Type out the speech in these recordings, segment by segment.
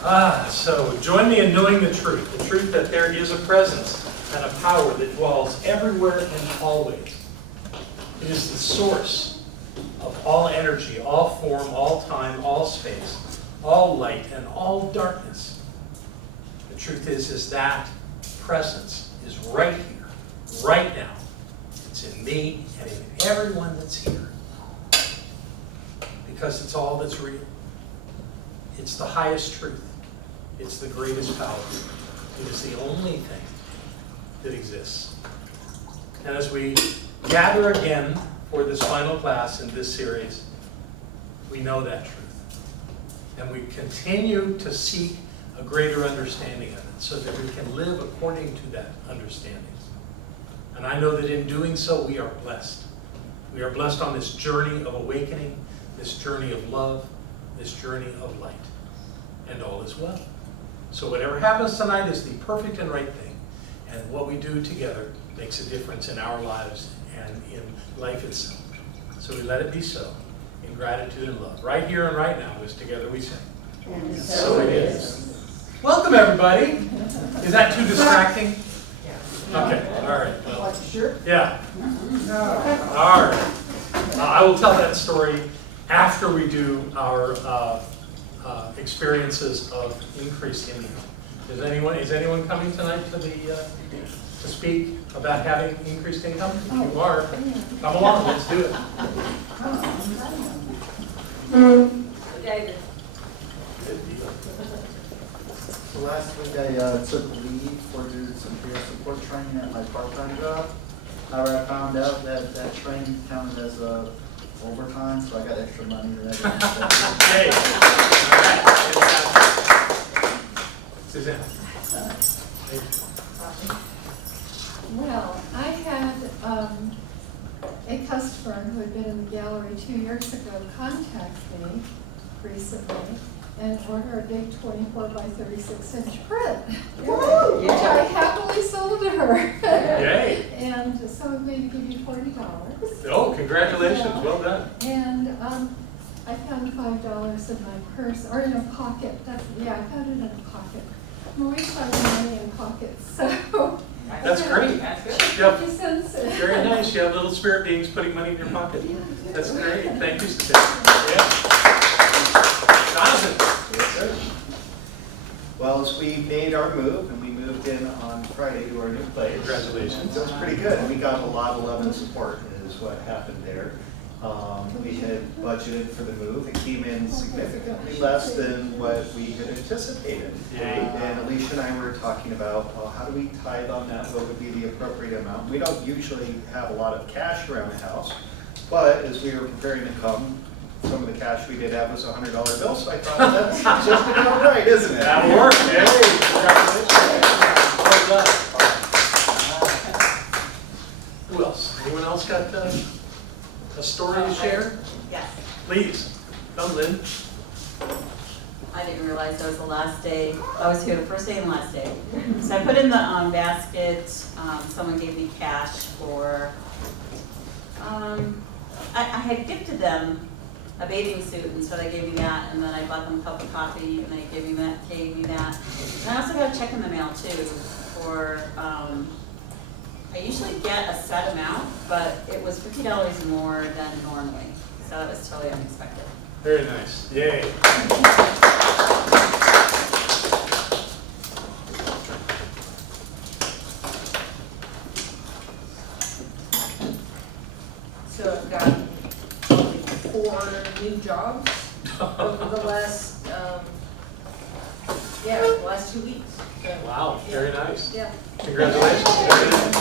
So join me in knowing the truth that there is a presence and a power that dwells everywhere and always. It is the source of all energy, all form, all time, all space, all light, and all darkness. The truth is that presence is right here, right now. It's in me and in everyone that's here. Because it's all that's real. It's the highest truth. It's the greatest power. It is the only thing that exists. And as we gather again for this final class in this series, we know that truth. And we continue to seek a greater understanding of it so that we can live according to that understanding. And I know that in doing so, we are blessed. We are blessed on this journey of awakening, this journey of love, this journey of light. And all is well. So whatever happens tonight is the perfect and right thing. And what we do together makes a difference in our lives and in life itself. So we let it be so, in gratitude and love. Right here and right now, as together we sing. And so it is. Welcome, everybody. Is that too distracting? Yeah. Okay, all right. Well, Like a shirt? yeah. No. All right. I will tell that story after we do our experiences of increased income. Is anyone coming tonight to the to speak about having increased income? If you are, come along. Let's do it. David. Good deal. So last week I took leave for doing some peer support training at my part-time job. However, I found out that that training counted as overtime, so I got extra money that I didn't spend. Hey. All right. Suzanne. Thank you. Well, I had a customer who had been in the gallery 2 years ago contact me recently and order a big 24 by 36 inch print, which I happily sold to her. Yay. And so I'm going to give you $40. Oh, congratulations. Well done. And I found $5 in my purse, or in a pocket. I found it in a pocket. I'm always finding money in pockets, so. That's great. That's good. Yep. 50 cents. Very nice. You have little spirit beings putting money in your pocket. That's great. Thank you, Suzanne. Yeah. Jonathan. Yes, sir. Well, as we made our move, and we moved in on Friday to our new place. Congratulations. So it was pretty good. We got a lot of love and support is what happened there. We had budgeted for the move. It came in significantly less than what we had anticipated. Yay. And Alicia and I were talking about how do we tithe on that? What would be the appropriate amount? We don't usually have a lot of cash around the house, but as we were preparing to come, some of the cash we did have was a $100 bill, so I thought that's just about right, isn't it? That worked. Yay. Congratulations. Well done. Who else? Anyone else got a story to share? Yes. Please. Come, Lynn. I didn't realize that was the last day. I was here the first day and last day. So I put in the basket, someone gave me cash for, I had gifted them a bathing suit, and so they gave me that, and then I bought them a cup of coffee, and they gave me that. And I also got a check in the mail too for, I usually get a set amount, but it was $50 more than normally. So that was totally unexpected. Very nice. Yay. So I've got probably 4 new jobs over the last, the last 2 weeks. So, Wow. Very nice. yeah. Congratulations.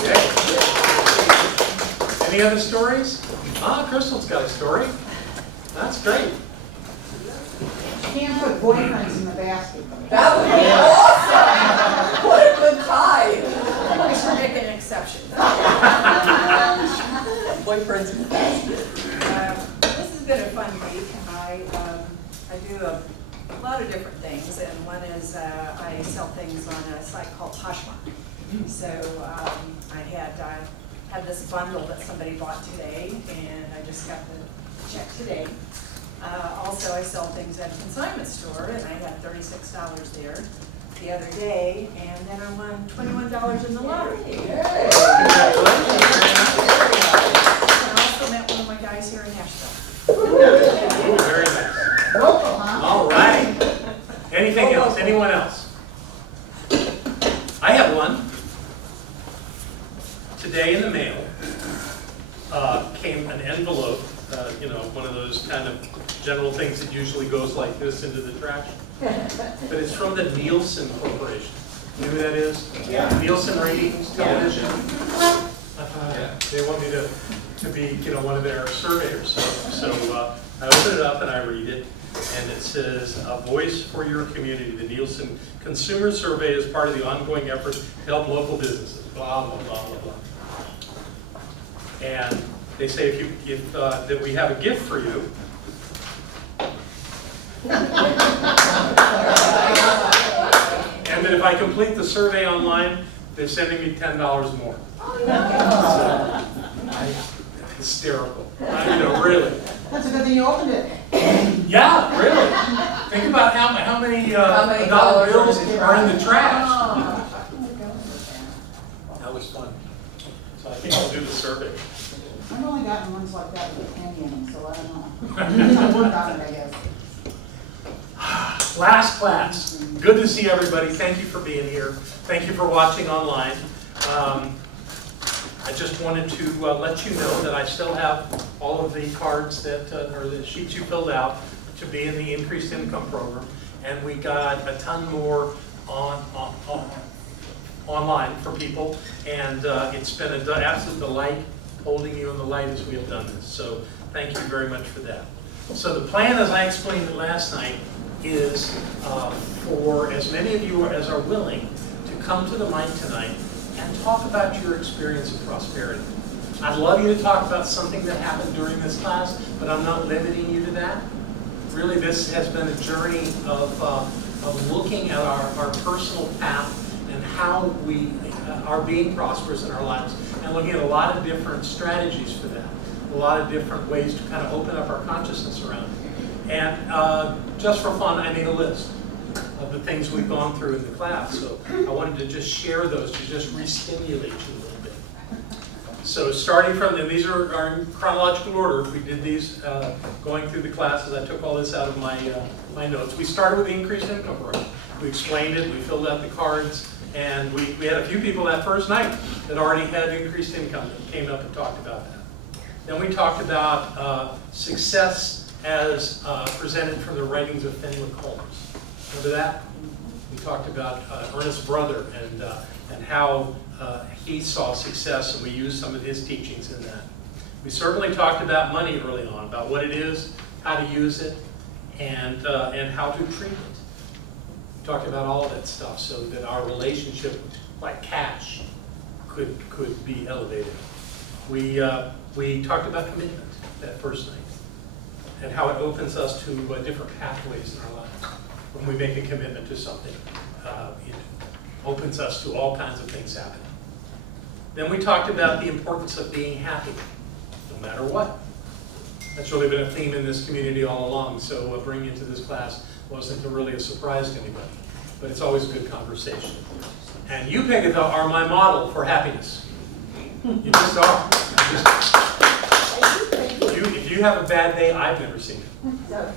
Yay. Any other stories? Crystal's got a story. That's great. Can't put boyfriends in the basket. That would be awesome! What a good time! I should make an exception. Boyfriends in the basket. This has been a fun week. I do a lot of different things, and one is I sell things on a site called Poshmark. So I had this bundle that somebody bought today, and I just got the check today. Also, I sell things at a consignment store, and I had $36 there the other day, and then I won $21 in the lottery. Congratulations. And I also met one of my guys here in Asheville. Ooh, very nice. Local, huh? All right. Anything else? Anyone else? I have one. Today in the mail came an envelope, one of those kind of general things that usually goes like this into the trash. But it's from the Nielsen Corporation. You know who that is? Yeah. Nielsen Ratings Television. They want me to be, one of their surveyors. So I open it up and I read it, and it says, "A voice for your community. The Nielsen Consumer Survey is part of the ongoing effort to help local businesses." Blah blah blah blah blah. And they say that we have a gift for you. And that if I complete the survey online, they're sending me $10 more. So, hysterical. Really. That's a good thing you opened it. Yeah, really. Think about how many dollar bills are in the trash. That was fun. So I think I'll do the survey. I've only gotten ones like that with candy in them, so I don't know. I'll work on it, I guess. Last class. Good to see everybody. Thank you for being here. Thank you for watching online. I just wanted to let you know that I still have all of the cards or the sheets you filled out to be in the increased income program, and we got a ton more online for people, and it's been an absolute delight holding you in the light as we have done this. So thank you very much for that. So the plan, as I explained it last night, is for as many of you as are willing to come to the mic tonight and talk about your experience of prosperity. I'd love you to talk about something that happened during this class, but I'm not limiting you to that. Really, this has been a journey of looking at our personal path and how we are being prosperous in our lives, and looking at a lot of different strategies for that, a lot of different ways to kind of open up our consciousness around it. And just for fun, I made a list of the things we've gone through in the class. So I wanted to just share those to just re-stimulate you a little bit. So starting from, and these are in chronological order. We did these going through the classes. I took all this out of my notes. We started with the increased income program. We explained it, we filled out the cards, and we had a few people that first night that already had increased income that came up and talked about that. Then we talked about success as presented from the writings of Fenwick Holmes. Remember that? We talked about Ernest's brother and how he saw success, and we used some of his teachings in that. We certainly talked about money early on, about what it is, how to use it, and how to treat it. We talked about all of that stuff so that our relationship, like cash, could be elevated. We talked about commitment that first night, and how it opens us to different pathways in our lives. When we make a commitment to something, it opens us to all kinds of things happening. Then we talked about the importance of being happy, no matter what. That's really been a theme in this community all along, so bringing it to this class wasn't really a surprise to anybody, but it's always a good conversation. And you, Peggy, are my model for happiness. You just are. If you have a bad day, I've never seen it. So,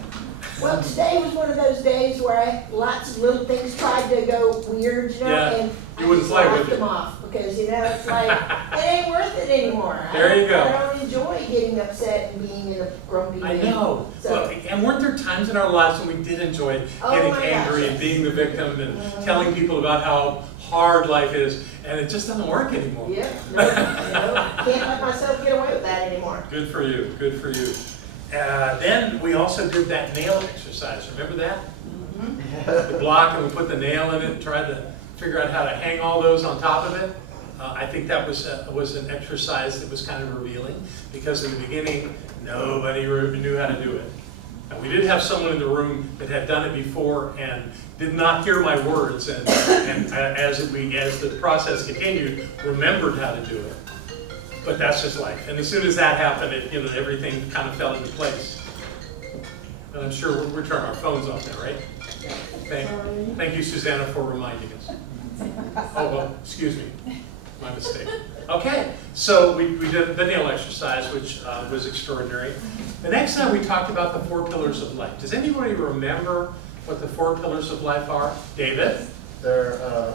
well, today was one of those days where lots of little things tried to go weird, Yeah, and you I wouldn't just play laughed with them it. off because, it's like, it ain't worth it anymore. There you go. I don't enjoy getting upset and being in a grumpy I mood. know. So, Well, and weren't there times in our lives when we did enjoy Oh getting my angry gosh, and yes. being the victim and telling people about how hard life is, and it just doesn't work anymore. yep, no, can't let myself get away with that anymore. Good for you, good for you. Then we also did that nail exercise, remember that? The block, and we put the nail in it and tried to figure out how to hang all those on top of it. I think that was an exercise that was kind of revealing, because in the beginning, nobody knew how to do it. And we did have someone in the room that had done it before and did not hear my words, and as the process continued, remembered how to do it. But that's just life. And as soon as that happened, everything kind of fell into place. And I'm sure we're turning our phones off now, right? Thank you, Susanna, for reminding us. Oh, well, excuse me, my mistake. Okay, so we did the nail exercise, which was extraordinary. The next time we talked about the 4 pillars of life. Does anybody remember what the 4 pillars of life are? David? They're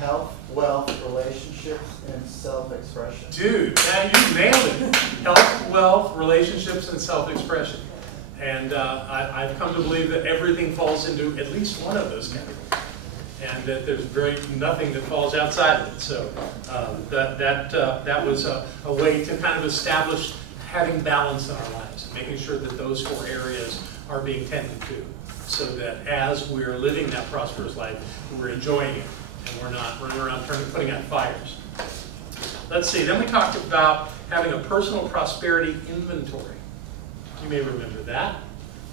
health, wealth, relationships, and self-expression. Dude, you nailed it. Health, wealth, relationships, and self-expression. And I've come to believe that everything falls into at least one of those categories. And that there's nothing that falls outside of it. So that was a way to kind of establish having balance in our lives, and making sure that those 4 areas are being tended to, so that as we're living that prosperous life, we're enjoying it, and we're not running around putting out fires. Let's see, then we talked about having a personal prosperity inventory. You may remember that.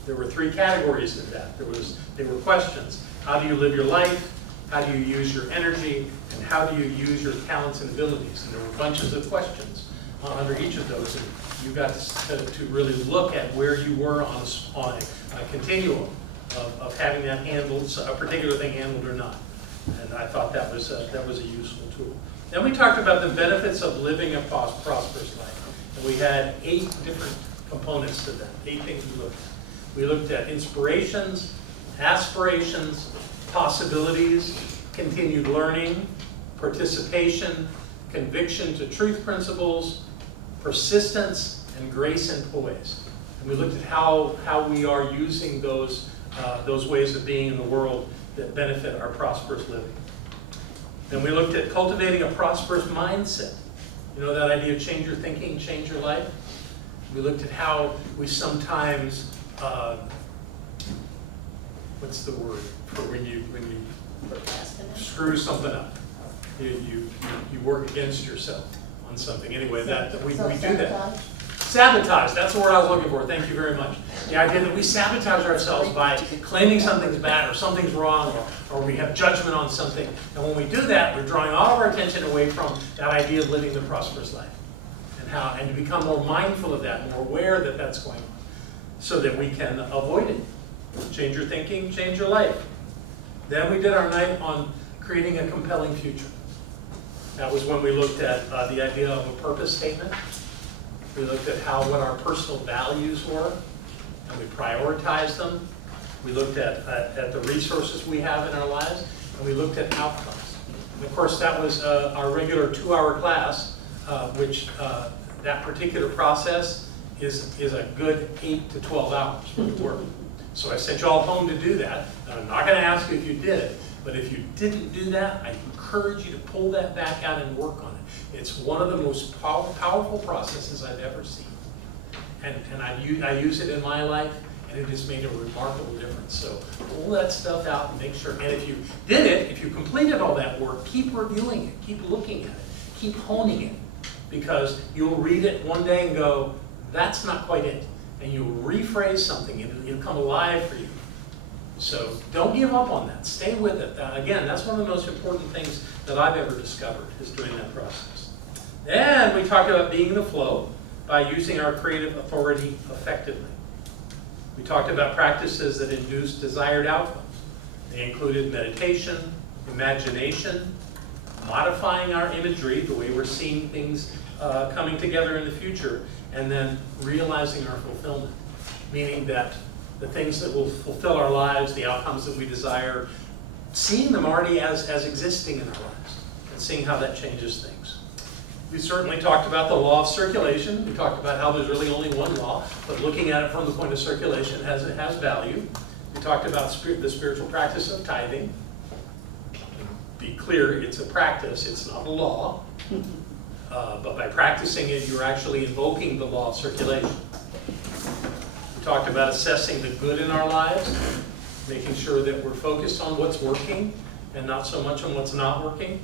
There were 3 categories of that. They were questions. How do you live your life? How do you use your energy? And how do you use your talents and abilities? And there were bunches of questions under each of those. And you got to really look at where you were on a continuum of having that handled, a particular thing handled or not. And I thought that was a useful tool. Then we talked about the benefits of living a prosperous life. And we had 8 different components to that, 8 things we looked at. We looked at inspirations, aspirations, possibilities, continued learning, participation, conviction to truth principles, persistence, and grace and poise. And we looked at how we are using those ways of being in the world that benefit our prosperous living. Then we looked at cultivating a prosperous mindset. You know that idea of change your thinking, change your life? We looked at how we sometimes, what's the word for when you screw something up? You work against yourself on something. Anyway, that we do that. Sabotage, that's the word I was looking for, thank you very much. The idea that we sabotage ourselves by claiming something's bad or something's wrong or we have judgment on something. And when we do that, we're drawing all of our attention away from that idea of living the prosperous life. And to become more mindful of that, more aware that that's going on, so that we can avoid it. Change your thinking, change your life. Then we did our night on creating a compelling future. That was when we looked at the idea of a purpose statement. We looked at what our personal values were, and we prioritized them. We looked at the resources we have in our lives, and we looked at outcomes. And of course, that was our regular 2-hour class, which that particular process is a good 8 to 12 hours worth of work. So I sent you all home to do that. And I'm not going to ask you if you did it, but if you didn't do that, I encourage you to pull that back out and work on it. It's one of the most powerful processes I've ever seen. And I use it in my life, and it has made a remarkable difference. So pull that stuff out and make sure. And if you did it, if you completed all that work, keep reviewing it, keep looking at it, keep honing it. Because you'll read it one day and go, that's not quite it. And you'll rephrase something, and it'll come alive for you. So don't give up on that. Stay with it. Again, that's one of the most important things that I've ever discovered, is during that process. Then we talked about being in the flow by using our creative authority effectively. We talked about practices that induce desired outcomes. They included meditation, imagination, modifying our imagery, the way we're seeing things coming together in the future, and then realizing our fulfillment, meaning that the things that will fulfill our lives, the outcomes that we desire, seeing them already as existing in our lives, and seeing how that changes things. We certainly talked about the law of circulation. We talked about how there's really only one law, but looking at it from the point of circulation has value. We talked about the spiritual practice of tithing. Be clear, it's a practice, it's not a law. But by practicing it, you're actually invoking the law of circulation. We talked about assessing the good in our lives, making sure that we're focused on what's working and not so much on what's not working.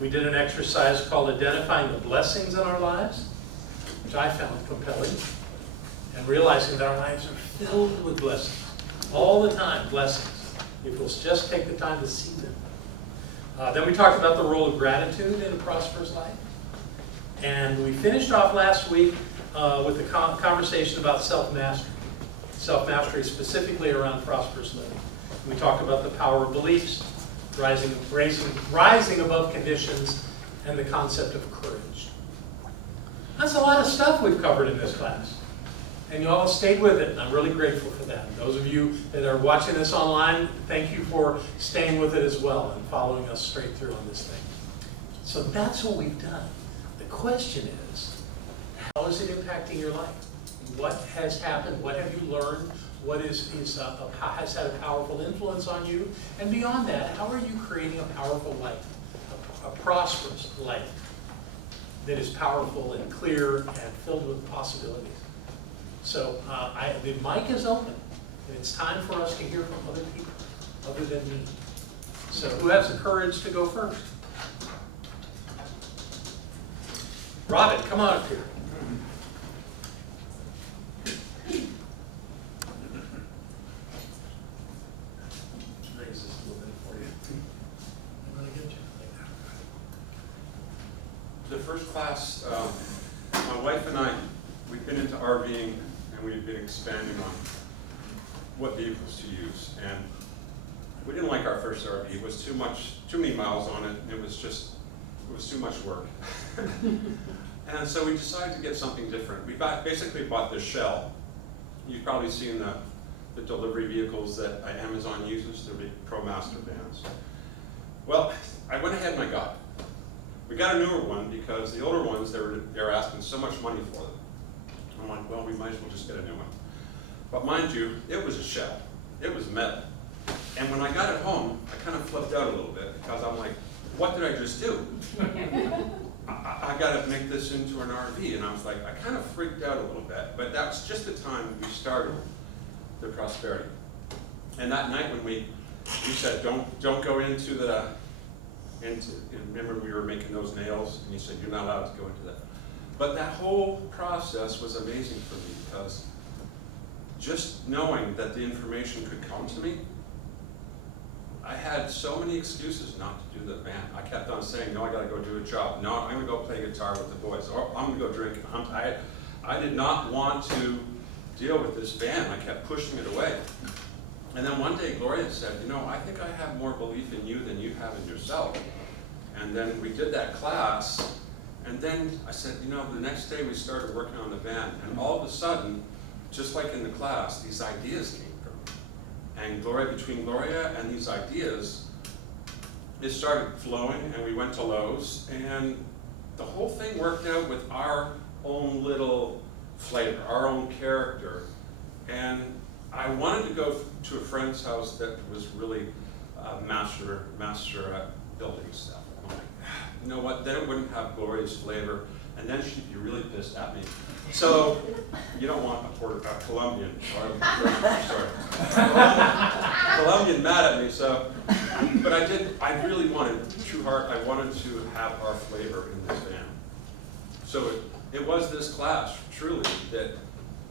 We did an exercise called identifying the blessings in our lives, which I found compelling, and realizing that our lives are filled with blessings. All the time, blessings, if we'll just take the time to see them. Then we talked about the role of gratitude in a prosperous life. And we finished off last week with a conversation about self-mastery. self-mastery specifically around prosperous living. We talked about the power of beliefs, rising above conditions, and the concept of courage. That's a lot of stuff we've covered in this class. And you all stayed with it, and I'm really grateful for that. Those of you that are watching this online, thank you for staying with it as well and following us straight through on this thing. So that's what we've done. The question is, how is it impacting your life? What has happened? What have you learned? What has had a powerful influence on you? And beyond that, how are you creating a powerful life, a prosperous life that is powerful and clear and filled with possibilities? So the mic is open, and it's time for us to hear from other people other than me. So who has the courage to go first? Robin, come on up here. Raise this a little bit for you. I'm going to get you. The first class, my wife and I, we've been into RVing and we've been expanding on what vehicles to use. And we didn't like our first RV. It was too many miles on it. It was too much work. And so we decided to get something different. We basically bought this shell. You've probably seen the delivery vehicles that Amazon uses, the big ProMaster vans. Well, I went ahead and I got it. We got a newer one because the older ones, they were asking so much money for them. I'm like, well, we might as well just get a new one. But mind you, it was a shell. It was metal. And when I got it home, I kind of flipped out a little bit because I'm like, what did I just do? I got to make this into an RV. And I was like, I kind of freaked out a little bit. But that was just the time we started the prosperity. And that night when we said, don't go into remember we were making those nails, and you said you're not allowed to go into that. But that whole process was amazing for me because just knowing that the information could come to me, I had so many excuses not to do the van. I kept on saying, no, I got to go do a job. No, I'm going to go play guitar with the boys. Or I'm going to go drink. I did not want to deal with this van. I kept pushing it away. And then one day Gloria said, you know, I think I have more belief in you than you have in yourself. And then we did that class. And then I said, you know, the next day we started working on the van. And all of a sudden, just like in the class, these ideas came from me. And between Gloria and these ideas, it started flowing, and we went to Lowe's, and the whole thing worked out with our own little flavor, our own character. And I wanted to go to a friend's house that was really a master at building stuff. I'm like, you know what, then it wouldn't have Gloria's flavor, and then she'd be really pissed at me. So, you don't want a Colombian, Colombian mad at me, so, but I really wanted, true heart, I wanted to have our flavor in this band. So it was this class, truly, that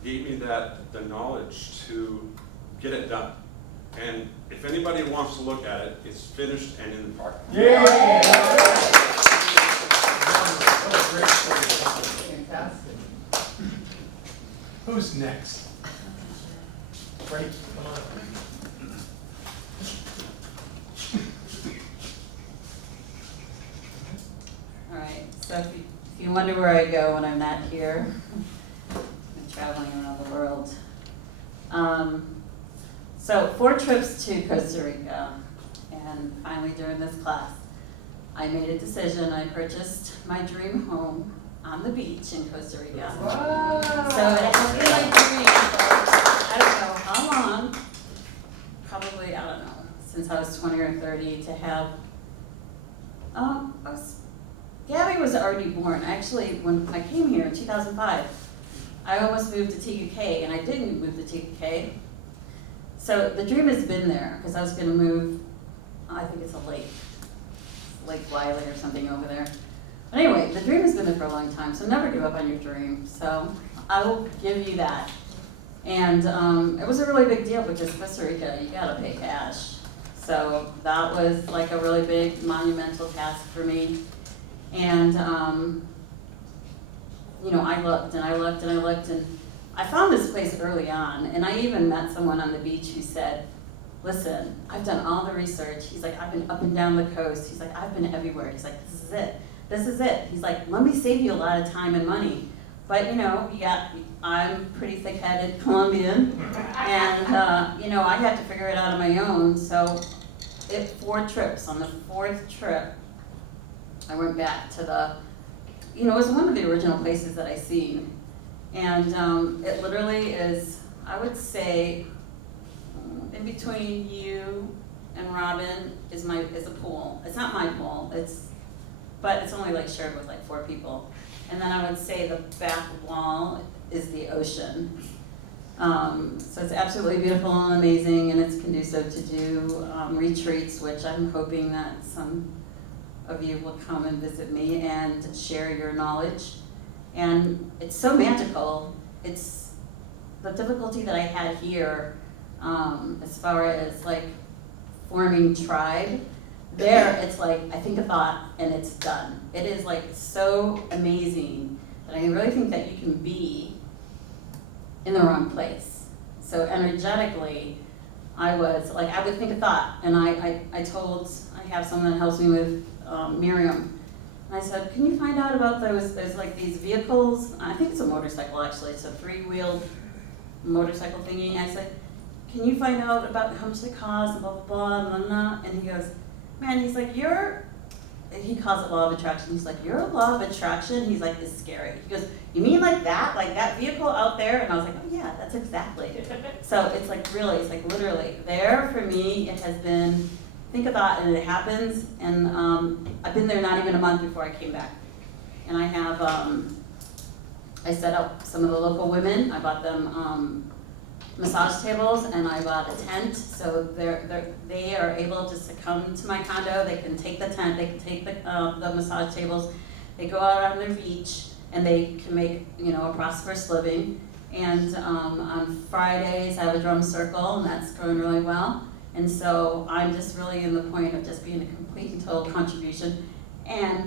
gave me the knowledge to get it done. And if anybody wants to look at it, it's finished and in the park. Yeah! What a great story. Fantastic. Who's next? Great, come on. All right, so if you wonder where I go when I'm not here, I'm traveling around the world. So 4 trips to Costa Rica, and finally during this class, I made a decision. I purchased my dream home on the beach in Costa Rica. Wow. So it has been my dream for, I don't know how long, probably, I don't know, since I was 20 or 30 to have, Gabby was already born. Actually, when I came here in 2005, I almost moved to TUK, and I didn't move to TUK. So the dream has been there, because I was going to move, I think it's a Lake Wiley or something over there. But anyway, the dream has been there for a long time, so never give up on your dream. So I will give you that. And it was a really big deal because Costa Rica, you gotta pay cash. So that was like a really big monumental task for me. And you know, I looked and I looked and I looked, and I found this place early on, and I even met someone on the beach who said, listen, I've done all the research. He's like, I've been up and down the coast. He's like, I've been everywhere. He's like, this is it. This is it. He's like, let me save you a lot of time and money. But, you know, I'm pretty thick-headed Colombian, and, you know, I had to figure it out on my own. So 4 trips. On the 4th trip, I went back to it was one of the original places that I seen. And it literally is, I would say, in between you and Robin is a pool. It's not my pool, but it's only like shared with like 4 people. And then I would say the back wall is the ocean. So it's absolutely beautiful and amazing, and it's conducive to do retreats, which I'm hoping that some of you will come and visit me and share your knowledge. And it's so magical. It's the difficulty that I had here as far as like forming tribe. There, it's like, I think a thought and it's done. It is like so amazing that I really think that you can be in the wrong place. So energetically, I would think a thought, and I have someone that helps me with Miriam. And I said, can you find out about there's like these vehicles, I think it's a motorcycle actually, it's a 3-wheeled motorcycle thingy. I said, can you find out about how much they cost, and blah, blah, blah, and blah, blah. And he goes, man, he's like, he calls it law of attraction. He's like, your law of attraction, he's like, is scary. He goes, you mean like that vehicle out there? And I was like, oh yeah, that's exactly. So it's like really, it's like literally there for me. It has been, think of that, and it happens. And I've been there not even a month before I came back. And I have, I set up some of the local women. I bought them massage tables, and I bought a tent, so they are able just to come to my condo. They can take the tent, they can take the massage tables, they go out on their beach, and they can make a prosperous living. And on Fridays I have a drum circle, and that's going really well. And so I'm just really in the point of just being a complete and total contribution,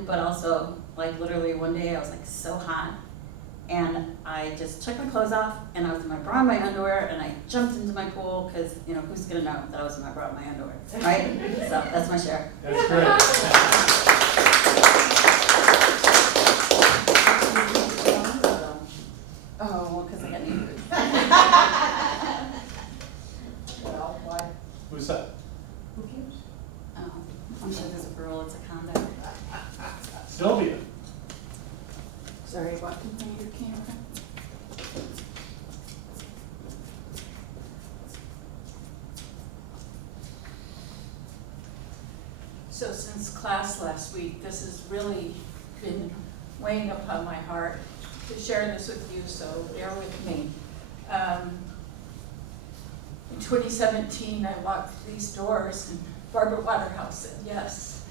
but also like literally one day I was like so hot. And I just took my clothes off, and I was in my bra and my underwear, and I jumped into my pool, because, who's gonna know that I was in my bra and my underwear, right? So that's my share. That's great. Oh, because I got new food. Well, why? Who's that? Who cares? Oh, I'm sure there's a girl, it's a condo. Sylvia. Sorry, what can you your camera? So since class last week, this has really been weighing upon my heart to share this with you, so bear with me. In 2017, I walked through these doors, and Barbara Waterhouse said yes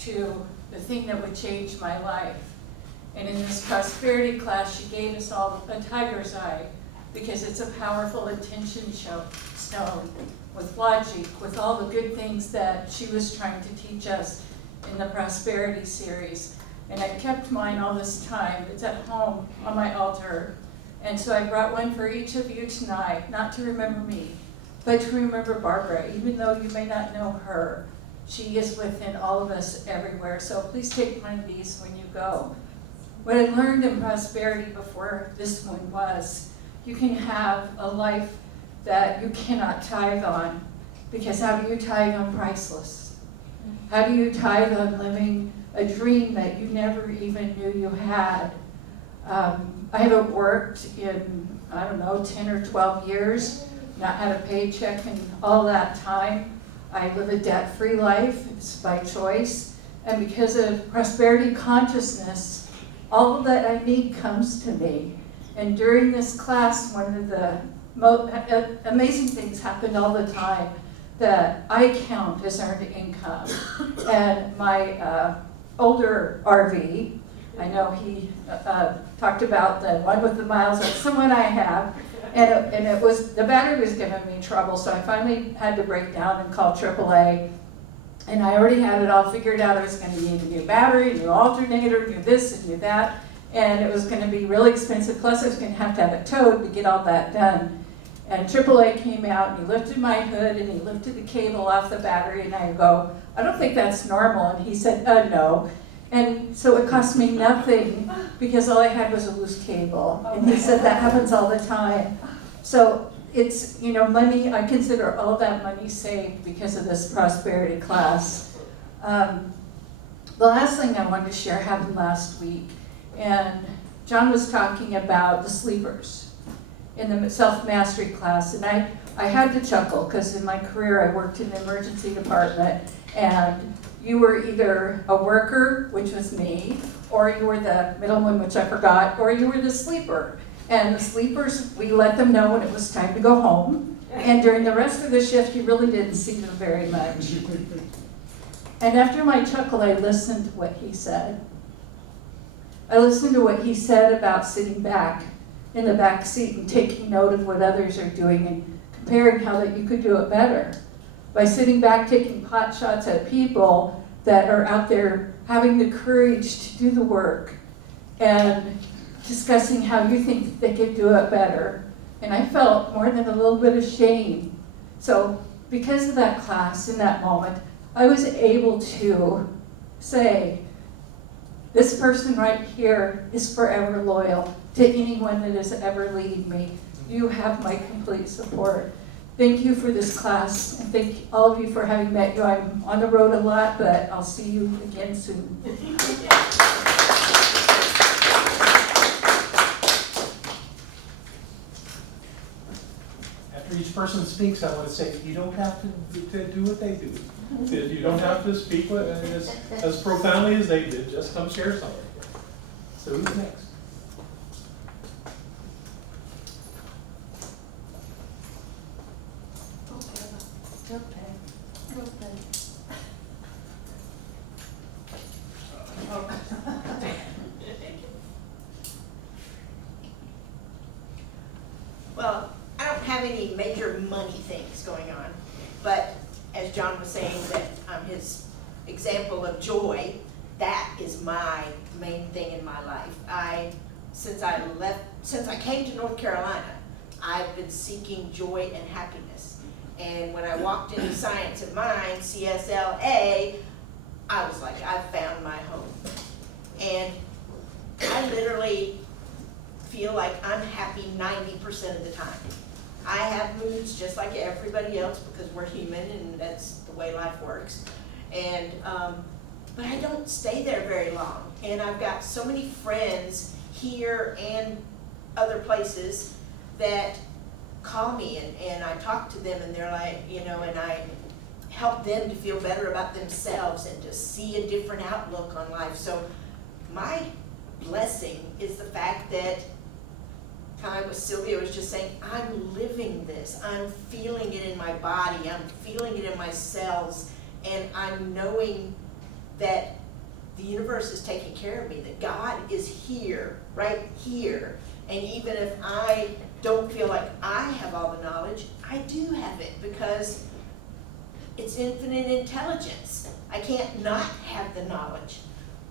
to the thing that would change my life. And in this prosperity class, she gave us all a tiger's eye, because it's a powerful intention stone with logic, with all the good things that she was trying to teach us in the prosperity series. And I kept mine all this time. It's at home on my altar. And so I brought one for each of you tonight, not to remember me, but to remember Barbara. Even though you may not know her, she is within all of us everywhere. So please take one of these when you go. What I learned in prosperity before this one was, you can have a life that you cannot tithe on, because how do you tithe on priceless? How do you tithe on living a dream that you never even knew you had? I haven't worked in, 10 or 12 years, not had a paycheck in all that time. I live a debt-free life, it's by choice, and because of prosperity consciousness, all that I need comes to me. And during this class, one of the amazing things happened all the time that I count as earned income. And my older RV, I know he talked about the one with the miles, that's the one I have, and it was, the battery was giving me trouble, so I finally had to break down and call AAA. And I already had it all figured out. I was going to need a new battery, a new alternator, new this and new that. and it was gonna be really expensive, plus I was gonna have it towed to get all that done. And AAA came out and he lifted my hood and he lifted the cable off the battery, and I go, I don't think that's normal, and he said, no. And so it cost me nothing because all I had was a loose cable. And he said that happens all the time. So it's, money, I consider all of that money saved because of this prosperity class. The last thing I wanted to share happened last week. And John was talking about the sleepers in the self-mastery class. And I had to chuckle because in my career I worked in the emergency department, and you were either a worker, which was me, or you were the middle one, which I forgot, or you were the sleeper. And the sleepers, we let them know when it was time to go home. And during the rest of the shift, you really didn't see them very much. And after my chuckle, I listened to what he said. I listened to what he said about sitting back in the back seat and taking note of what others are doing and comparing how that you could do it better. By sitting back, taking pot shots at people that are out there having the courage to do the work and discussing how you think they could do it better. And I felt more than a little bit of shame. So because of that class in that moment, I was able to say, this person right here is forever loyal to anyone that is ever leading me. You have my complete support. Thank you for this class, and thank all of you for having met you. I'm on the road a lot, but I'll see you again soon. After each person speaks, I want to say, you don't have to do what they do. You don't have to speak as profoundly as they did. Just come share something. So who's next? Well, I don't have any major money things going on, but as John was saying, that his example of joy, that is my main thing in my life. Since I came to North Carolina, I've been seeking joy and happiness. And when I walked into Science of Mind, CSL, I was like, I found my home. And I literally feel like I'm happy 90% of the time. I have moods just like everybody else because we're human and that's the way life works. And but I don't stay there very long. And I've got so many friends here and other places that call me and I talk to them and they're like, and I help them to feel better about themselves and to see a different outlook on life. So my blessing is the fact that, kind of what Sylvia was just saying, I'm living this. I'm feeling it in my body. I'm feeling it in my cells. And I'm knowing that the universe is taking care of me, that God is here, right here. And even if I don't feel like I have all the knowledge, I do have it because it's infinite intelligence. I can't not have the knowledge.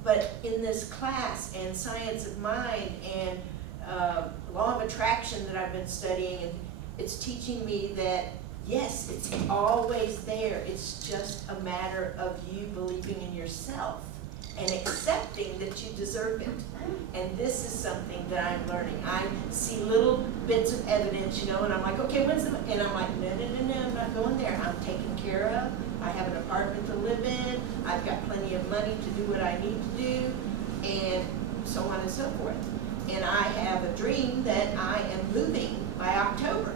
But in this class and Science of Mind and Law of Attraction that I've been studying, and it's teaching me that yes, it's always there. It's just a matter of you believing in yourself and accepting that you deserve it. And this is something that I'm learning. I see little bits of evidence, and I'm like, okay, when's the, and I'm like, no, I'm not going there. I'm taken care of. I have an apartment to live in. I've got plenty of money to do what I need to do, and so on and so forth. And I have a dream that I am moving by October.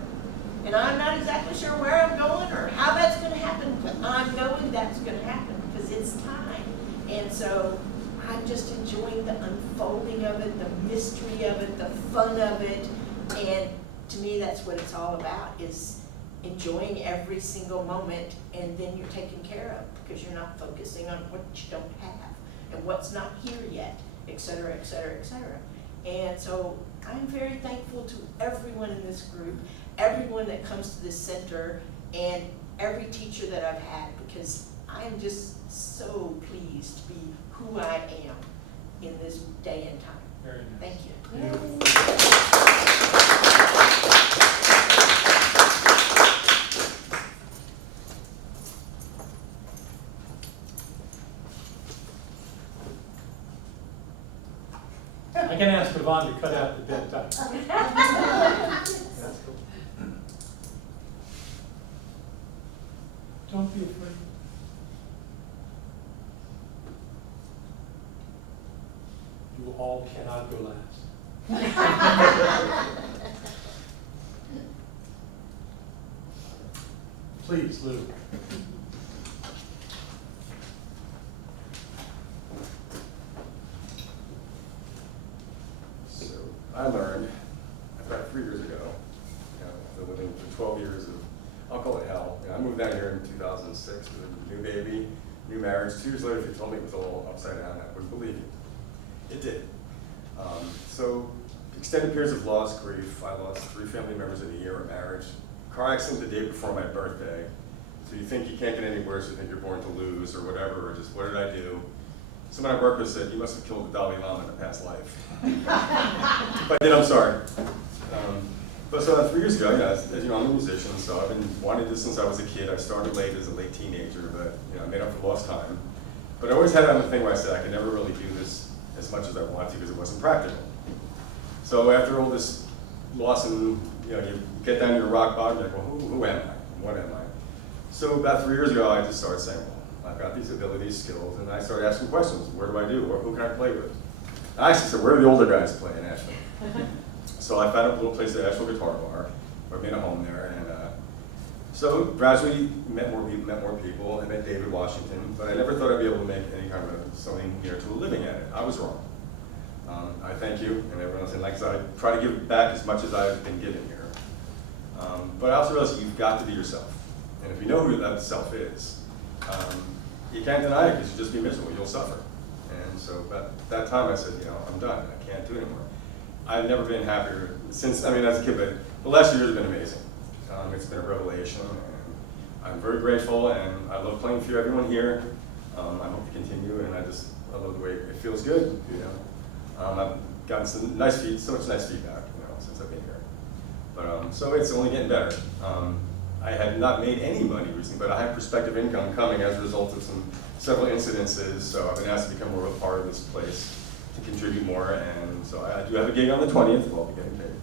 And I'm not exactly sure where I'm going or how that's going to happen, but I'm knowing that's going to happen because it's time. And so I'm just enjoying the unfolding of it, the mystery of it, the fun of it. And to me, that's what it's all about, is enjoying every single moment, and then you're taken care of because you're not focusing on what you don't have and what's not here yet, et cetera, et cetera, et cetera. And so I'm very thankful to everyone in this group, everyone that comes to this center, and every teacher that I've had, because I'm just so pleased to be who I am. in this day and time. Very nice. Thank you. I can ask Yvonne to cut out the dead time. That's cool. Don't be afraid. You all cannot go last. Please, Lou. So I learned about 3 years ago, after living for 12 years of, I'll call it hell. I moved down here in 2006 with a new baby, new marriage. 2 years later, if you told me it was all upside down, I wouldn't believe you. It did. So extended periods of loss, grief. I lost 3 family members in a year of marriage. Car accident the day before my birthday. So you think you can't get any worse, you think you're born to lose or whatever, or just what did I do? Someone I worked with said, you must have killed the Dalai Lama in a past life. If I did, I'm sorry. But so 3 years ago, as you know, I'm a musician, so I've been wanting this since I was a kid. I started late as a late teenager, but I made up for lost time. But I always had on the thing where I said I could never really do this as much as I wanted to because it wasn't practical. So after all this loss and you get down to your rock bottom, you're like, well, who am I? What am I? So about 3 years ago, I just started saying, well, I've got these abilities, skills, and I started asking questions. Where do I do? Or who can I play with? I actually said, where do the older guys play in Asheville? So I found a little place at Asheville Guitar Bar, or made a home there, and so gradually met more people. I met David Washington, but I never thought I'd be able to make any kind of something to a living at it. I was wrong. I thank you, and everyone else, and like I said, I try to give back as much as I've been given here. But I also realize that you've got to be yourself, and if you know who that self is, you can't deny it because you'll just be miserable. You'll suffer. And so at that time, I said, I'm done. I can't do it anymore. I've never been happier since, as a kid, but the last year has been amazing. It's been a revelation, and I'm very grateful, and I love playing for everyone here. I hope to continue, and I love the way it feels good, I've gotten some nice so much nice feedback, since I've been here. But, so it's only getting better. I had not made any money recently, but I have prospective income coming as a result of several incidences, so I've been asked to become more of a part of this place, to contribute more, and so I do have a gig on the 20th, we'll be getting paid.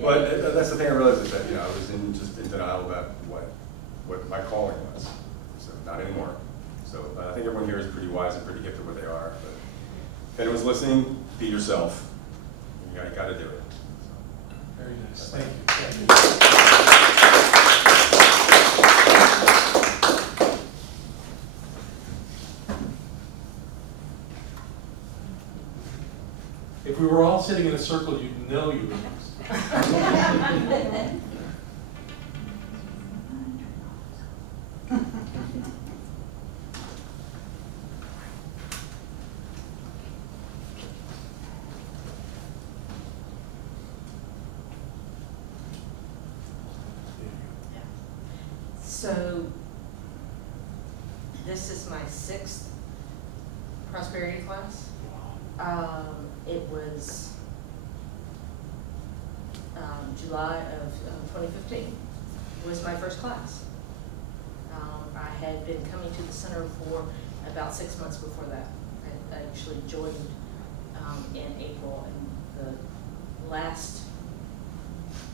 But that's the thing I realized is that I was in denial about what my calling was. So not anymore. So I think everyone here is pretty wise and pretty gifted what they are. But if anyone's listening, be yourself. You got to do it. Very nice. Thank you. Thank you. If we were all sitting in a circle, you'd know you were next. So, this is my 6th prosperity class. It was July of 2015 was my first class. I had been coming to the center for about 6 months before that. I actually joined in April, and the last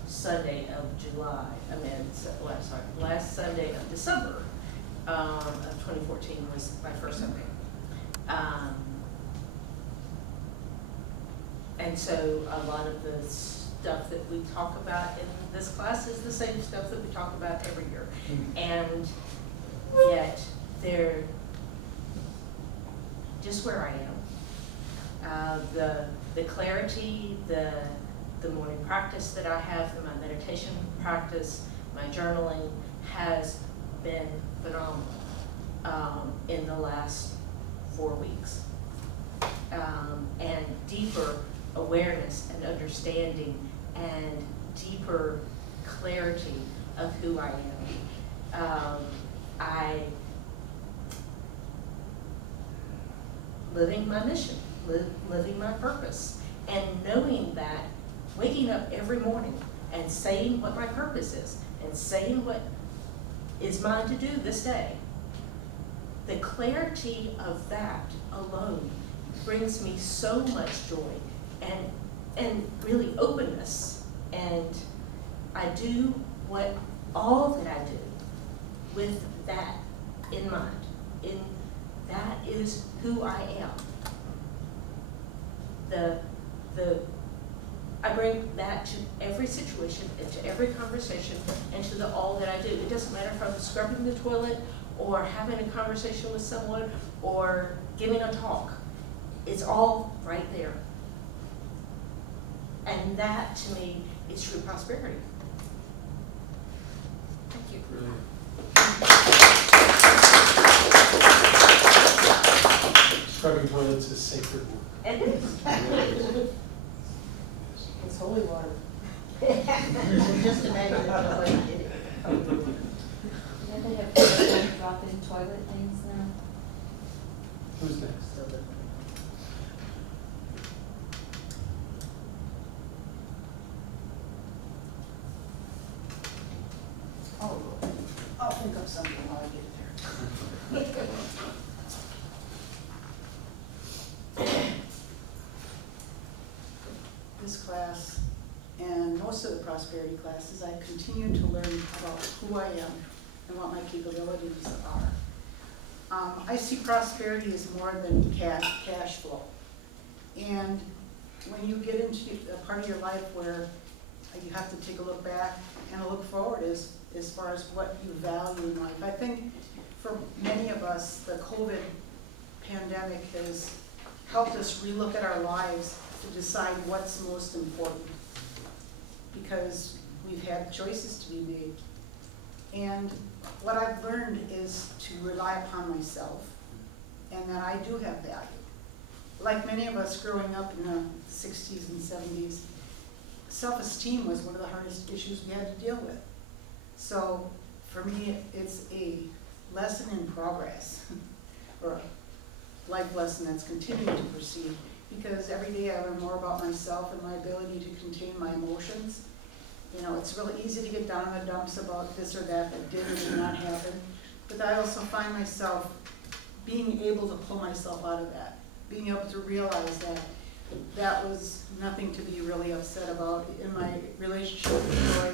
Sunday of July, last Sunday of December of 2014 was my first Sunday. And so a lot of the stuff that we talk about in this class is the same stuff that we talk about every year. And yet they're just where I am. The clarity, the morning practice that I have, my meditation practice, my journaling has been phenomenal in the last 4 weeks. And deeper awareness and understanding and deeper clarity of who I am. Living my mission. living my purpose. And knowing that, waking up every morning and saying what my purpose is, and saying what is mine to do this day, the clarity of that alone brings me so much joy and really openness. And I do all that I do with that in mind. That is who I am. I bring that to every situation, and to every conversation, and to all that I do. It doesn't matter if I'm scrubbing the toilet, or having a conversation with someone, or giving a talk. It's all right there. And that, to me, is true prosperity. Thank you. Brilliant. Scrubbing toilets is sacred work. And it is. It's holy water. Just imagine if nobody did it. Yeah, they have people drop-in toilet things now. Who's next? Oh, I'll think of something while I get there. This class and most of the prosperity classes, I continue to learn about who I am and what my capabilities are. I see prosperity as more than cash flow. And when you get into a part of your life where you have to take a look back and a look forward as far as what you value in life. I think for many of us, the COVID pandemic has helped us relook at our lives to decide what's most important, because we've had choices to be made. And what I've learned is to rely upon myself, and that I do have value. Like many of us growing up in the 60s and 70s, self-esteem was one of the hardest issues we had to deal with. So for me, it's a lesson in progress, or a life lesson that's continuing to proceed, because every day I learn more about myself and my ability to contain my emotions. You know, it's really easy to get down in the dumps about this or that did or did not happen, but I also find myself being able to pull myself out of that, being able to realize that that was nothing to be really upset about. In my relationship with Joy,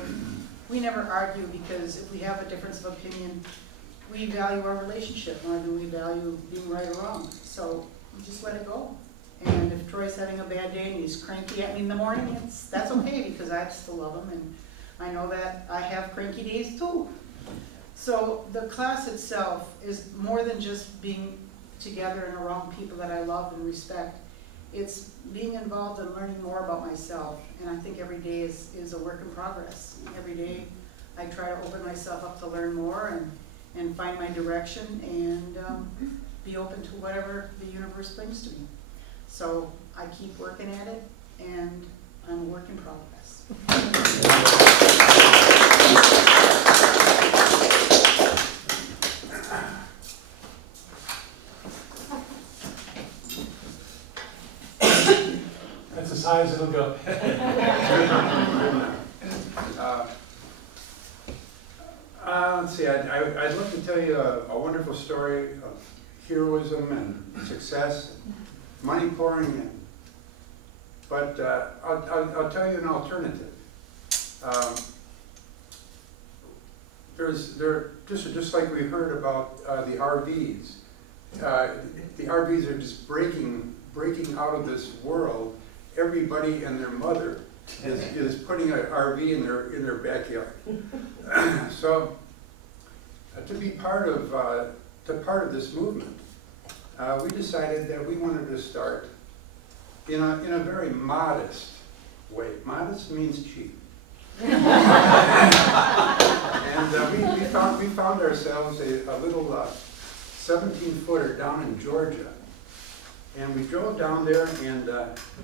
we never argue, because if we have a difference of opinion, we value our relationship more than we value being right or wrong. So we just let it go. And if Troy's having a bad day and he's cranky at me in the morning, that's okay, because I still love him, and I know that I have cranky days too. So the class itself is more than just being together and around people that I love and respect. It's being involved and learning more about myself, and I think every day is a work in progress. Every day I try to open myself up to learn more and find my direction, and be open to whatever the universe brings to me. So I keep working at it, and I'm a work in progress. That's as high as it'll go. Let's see, I'd love to tell you a wonderful story of heroism and success, money pouring in. But I'll tell you an alternative. Just like we heard about the RVs. The RVs are just breaking out of this world. Everybody and their mother is putting an RV in their backyard. So to be part of this movement, we decided that we wanted to start in a very modest way. Modest means cheap. And we found ourselves a little 17-footer down in Georgia. And we drove down there, and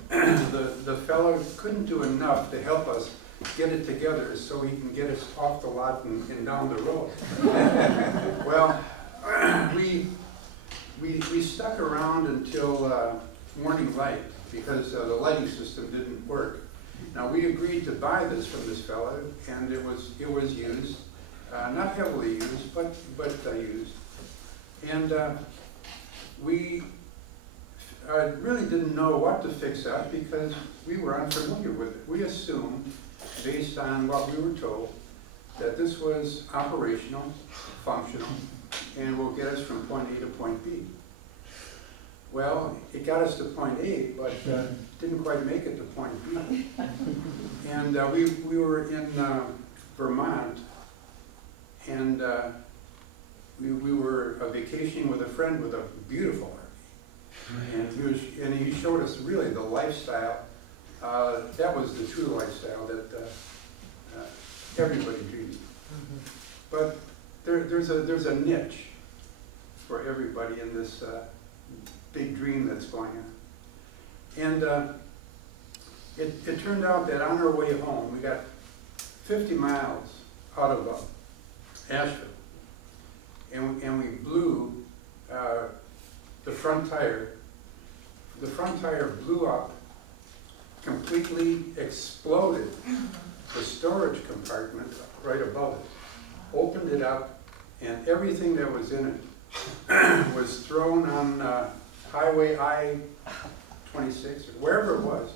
the fellow couldn't do enough to help us get it together so he can get us off the lot and down the road. Well, we stuck around until warning light because the lighting system didn't work. Now, we agreed to buy this from this fellow, and it was used, not heavily used, but used. And we really didn't know what to fix up because we were unfamiliar with it. We assumed, based on what we were told, that this was operational, functional, and will get us from point A to point B. Well, it got us to point A, but didn't quite make it to point B. And we were in Vermont, and we were vacationing with a friend with a beautiful RV. And he showed us really the lifestyle. That was the true lifestyle that everybody dreams. But there's a niche for everybody in this big dream that's going on. And it turned out that on our way home, we got 50 miles out of Asheville, and we blew the front tire. The front tire blew up, completely exploded the storage compartment right above it, opened it up, and everything that was in it was thrown on Highway I-26 or wherever it was,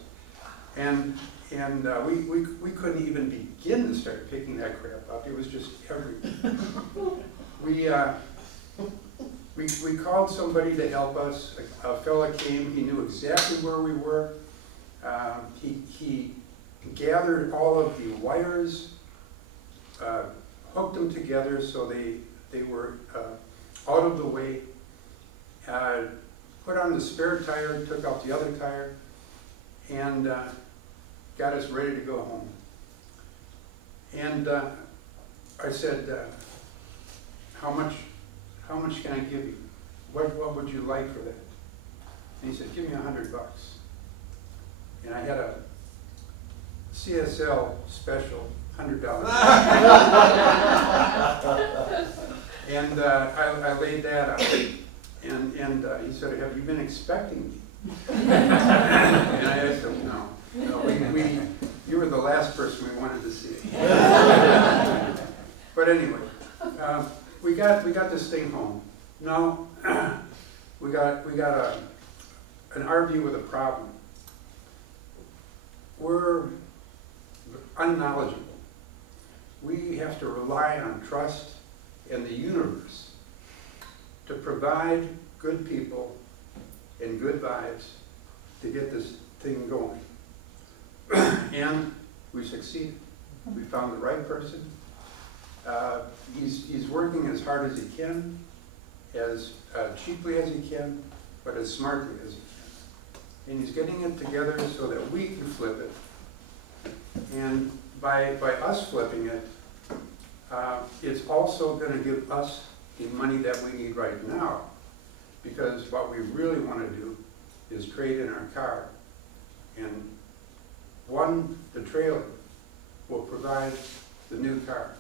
and we couldn't even begin to start picking that crap up. It was just everywhere. We called somebody to help us. A fella came. He knew exactly where we were. He gathered all of the wires, hooked them together so they were out of the way. Put on the spare tire, took out the other tire, and got us ready to go home. And I said, how much can I give you? What would you like for that? And he said, give me $100. And I had a CSL special, $100. And I laid that out. And he said, have you been expecting me? And I asked him, no. You were the last person we wanted to see. But anyway, we got this thing home. Now, we got an RV with a problem. We're unknowledgeable. We have to rely on trust and the universe to provide good people and good vibes to get this thing going. And we succeeded. We found the right person. He's working as hard as he can, as cheaply as he can, but as smartly as he can. And he's getting it together so that we can flip it. And by us flipping it, it's also going to give us the money that we need right now, because what we really want to do is trade in our car. And the trailer will provide the new car.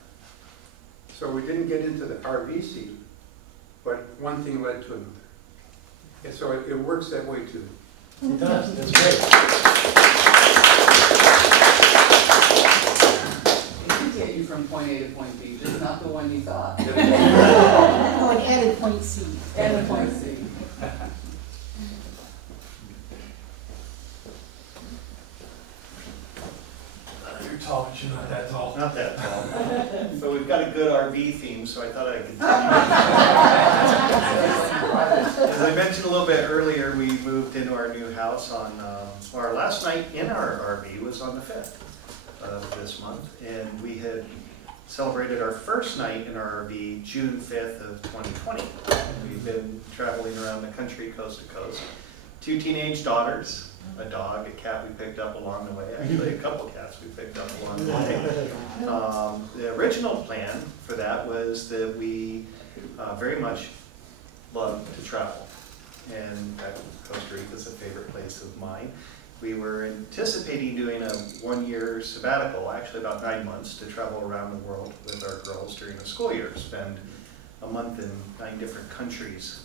So we didn't get into the RV scene, but one thing led to another. And so it works that way too. It does, that's great. It can get you from point A to point B, just not the one you thought. Oh, and added point C. And point C. You're tall, but you're not that tall. Not that tall. So we've got a good RV theme, so I thought I'd continue. As I mentioned a little bit earlier, we moved into our new house on, our last night in our RV was on the 5th of this month, and we had celebrated our first night in our RV June 5th of 2020. We've been traveling around the country, coast to coast. 2 teenage daughters, a dog, a cat we picked up along the way, actually a couple cats we picked up along the way. The original plan for that was that we very much love to travel, and Costa Rica is a favorite place of mine. We were anticipating doing a 1-year sabbatical, actually about 9 months, to travel around the world with our girls during the school year, spend a month in 9 different countries,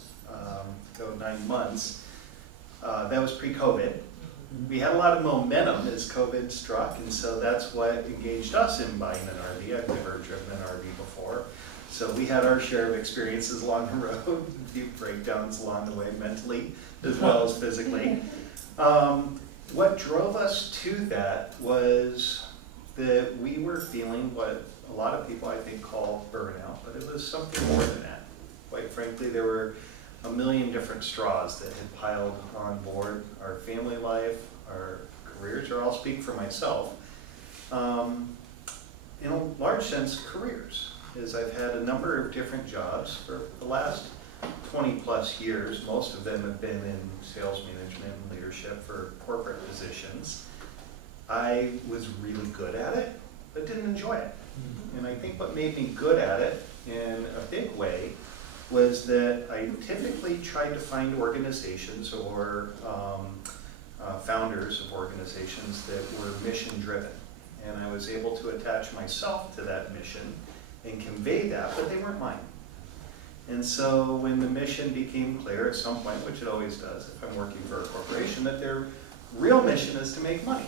go 9 months. That was pre-COVID. We had a lot of momentum as COVID struck, and so that's what engaged us in buying an RV. I've never driven an RV before. So we had our share of experiences along the road, a few breakdowns along the way, mentally as well as physically. What drove us to that was that we were feeling what a lot of people I think call burnout, but it was something more than that. Quite frankly, there were a million different straws that had piled on board our family life, our careers, or I'll speak for myself. In a large sense, careers, as I've had a number of different jobs for the last 20 plus years. Most of them have been in sales management and leadership for corporate positions. I was really good at it, but didn't enjoy it. And I think what made me good at it in a big way was that I typically tried to find organizations or founders of organizations that were mission driven. And I was able to attach myself to that mission and convey that, but they weren't mine. And so when the mission became clear at some point, which it always does if I'm working for a corporation, that their real mission is to make money.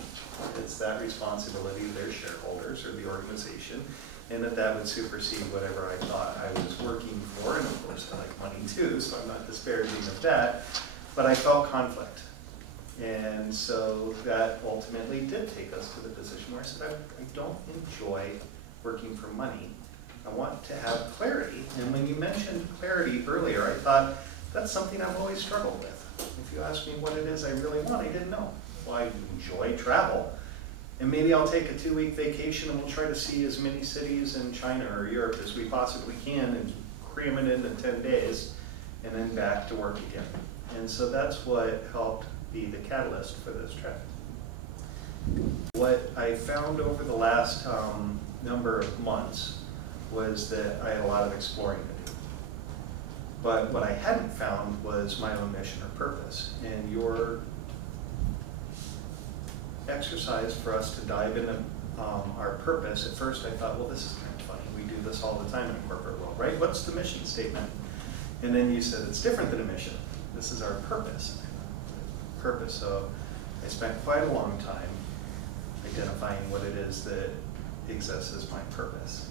It's that responsibility of their shareholders or the organization, and that would supersede whatever I thought I was working for. And of course, I like money too, so I'm not disparaging of that, but I felt conflict. And so that ultimately did take us to the position where I said, I don't enjoy working for money. I want to have clarity. And when you mentioned clarity earlier, I thought that's something I've always struggled with. If you ask me what it is I really want, I didn't know. Well, I enjoy travel. And maybe I'll take a 2-week vacation and we'll try to see as many cities in China or Europe as we possibly can and cram it into 10 days and then back to work again. And so that's what helped be the catalyst for this trip. What I found over the last number of months was that I had a lot of exploring to do. But what I hadn't found was my own mission or purpose. And your exercise for us to dive into our purpose, at first I thought, well, this is kind of funny. We do this all the time in a corporate world, right? What's the mission statement? And then you said it's different than a mission. This is our purpose. Purpose. So I spent quite a long time identifying what it is that exists as my purpose.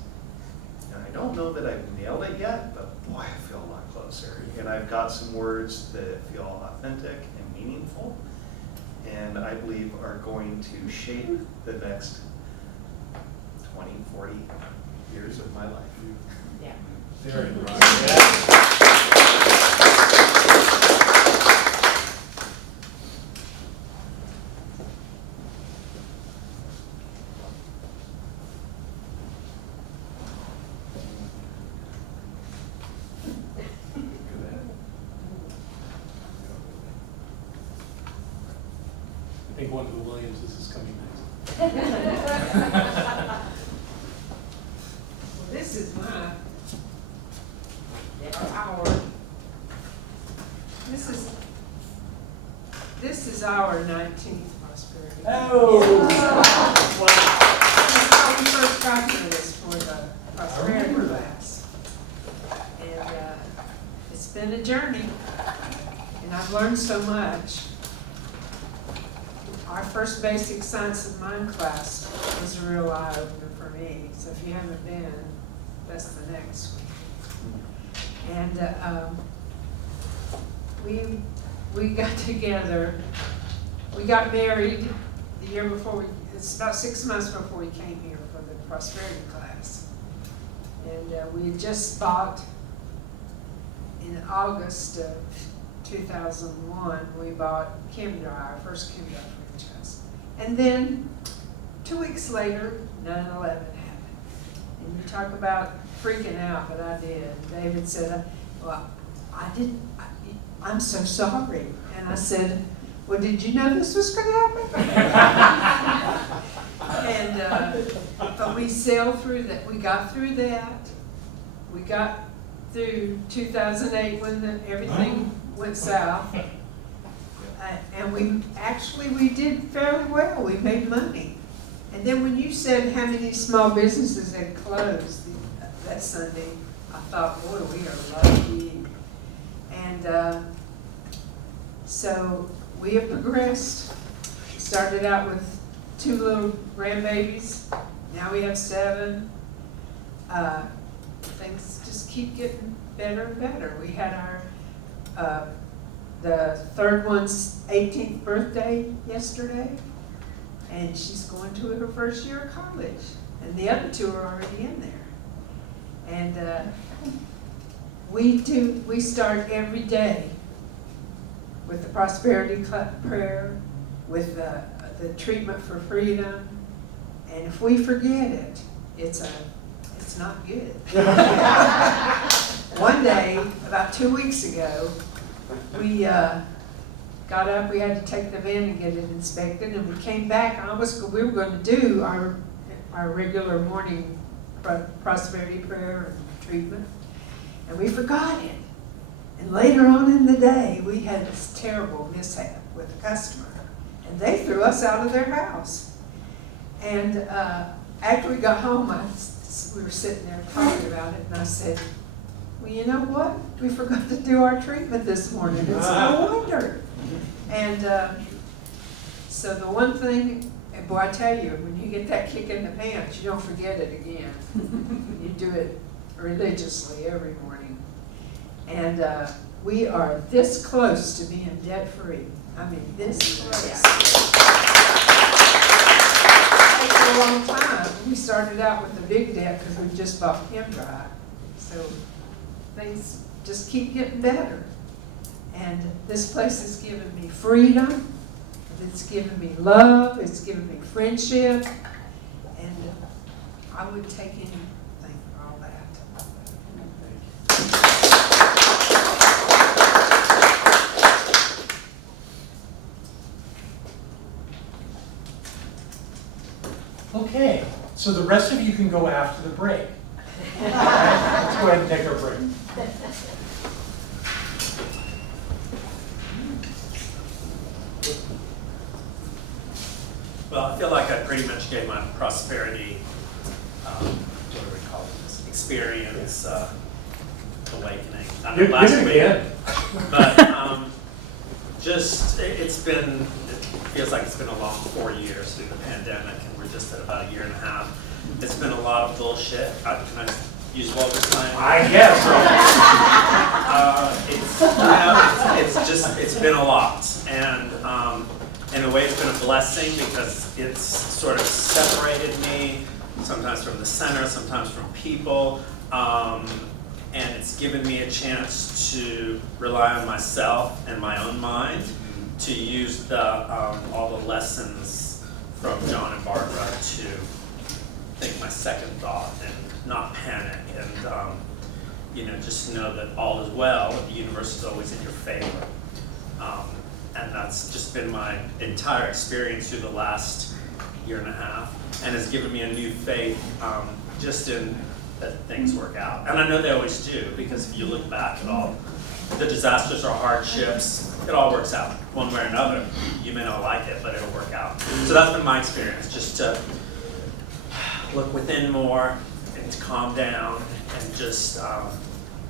And I don't know that I've nailed it yet, but boy, I feel a lot closer. And I've got some words that feel authentic and meaningful, and I believe are going to shape the next 20, 40 years of my life. Yeah. Very right. I think one of the Williamses is coming next. This is my, our, this is our 19th prosperity. Oh! That's how we first got to this for the prosperity class. And it's been a journey, and I've learned so much. Our first basic science of mind class was a real eye-opener for me. So if you haven't been, that's the next one. And we got together. We got married the year before. It's about 6 months before we came here for the prosperity class. And we had just bought in August of 2001. We bought Kimdar, our first Kimdar franchise. And then 2 weeks later, 9/11 happened. And you talk about freaking out, but I did. David said, well, I'm so sorry. And I said, well, did you know this was going to happen? And, but we sailed through that. We got through that. We got through 2008 when everything went south. And we did fairly well. We made money. And then when you said how many small businesses had closed that Sunday, I thought, boy, we are lucky. And so we have progressed. We started out with 2 little grandbabies, now we have 7. Things just keep getting better and better. We had our, the third one's 18th birthday yesterday, and she's going to her first year of college, and the other 2 are already in there. And we start every day with the prosperity prayer, with the treatment for freedom, and if we forget it, it's not good. One day, about 2 weeks ago, we got up, we had to take the van and get it inspected, and we came back, we were going to do our regular morning prosperity prayer and treatment, and we forgot it. And later on in the day, we had this terrible mishap with a customer, and they threw us out of their house. And after we got home, we were sitting there talking about it, and I said, well, you know what? We forgot to do our treatment this morning. It's no wonder. And so the one thing, and boy, I tell you, when you get that kick in the pants, you don't forget it again. You do it religiously every morning. And we are this close to being debt-free. I mean, this close. It took a long time. We started out with a big debt because we just bought hemp dry. So things just keep getting better. And this place has given me freedom. It's given me love. It's given me friendship. And I would take anything for all that. Okay, so the rest of you can go after the break. All right, let's go ahead and take our break. Well, I feel like I pretty much gave my prosperity, what do we call this, experience, awakening. I know last week, again. but it feels like it's been a long 4 years through the pandemic, and we're just at about 1.5 years. It's been a lot of bullshit. Can I use vulgar slang? I guess. It's been a lot, and in a way it's been a blessing because it's sort of separated me, sometimes from the center, sometimes from people, and it's given me a chance to rely on myself and my own mind to use all the lessons from John and Barbara to think my second thought and not panic and just know that all is well, that the universe is always in your favor. And that's just been my entire experience through the last 1.5 years, and has given me a new faith just in that things work out. And I know they always do, because if you look back at all the disasters or hardships, it all works out one way or another. You may not like it, but it'll work out. So that's been my experience, just to look within more and to calm down and just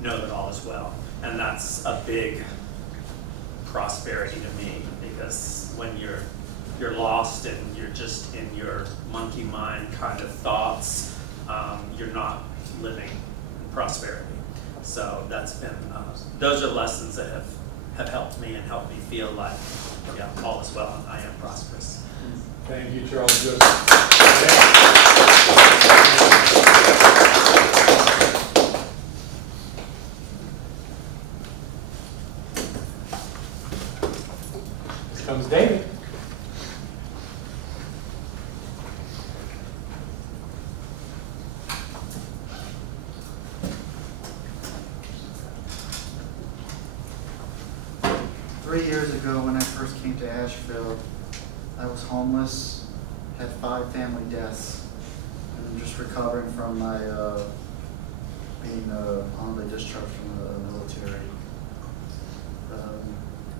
know that all is well. And that's a big prosperity to me, because when you're lost and you're just in your monkey mind kind of thoughts, you're not living in prosperity. So that's been those are lessons that have helped me and helped me feel like, yeah, all is well and I am prosperous. Thank you, Charles. Here comes David. Three years ago, when I first came to Asheville, I was homeless, had 5 family deaths, and I'm just recovering from my being honorably discharged from the military.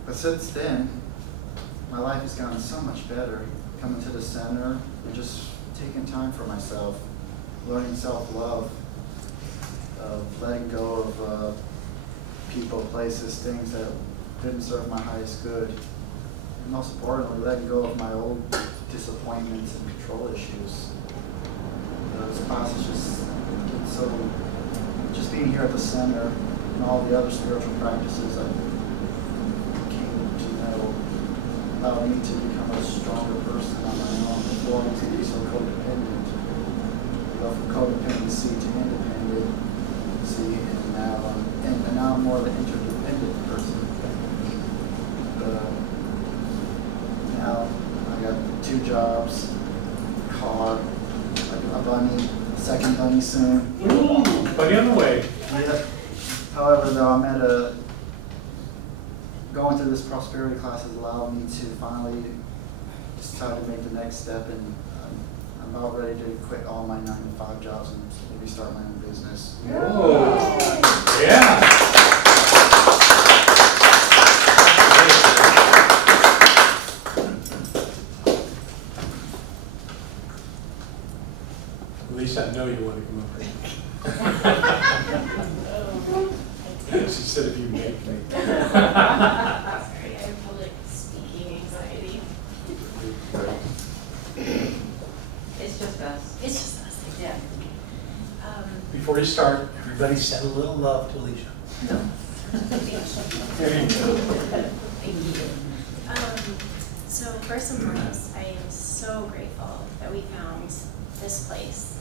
But since then, my life has gotten so much better. Coming to the center and just taking time for myself, learning self-love, letting go of people, places, things that didn't serve my highest good, and most importantly, letting go of my old disappointments and control issues. Those classes just get so, just being here at the center and all the other spiritual practices I came to know allowed me to become a stronger person on my own before I was to be so codependent. Go from codependency to independency, and now I'm more of an interdependent person. Now I got 2 jobs, car, a bunny, second bunny soon. Ooh, bunny on the way. Yeah. However, though, going through this prosperity class has allowed me to finally just try to make the next step, and I'm about ready to quit all my 9-to-5 jobs and maybe start my own business. Whoa. Yeah. At least I know you want to come up here. She said if you make me. Sorry, I have public speaking anxiety. It's just us. It's just us. Yeah. Before you start, everybody send a little love to Alicia. There you go. Thank you. So first and foremost, I am so grateful that we found this place.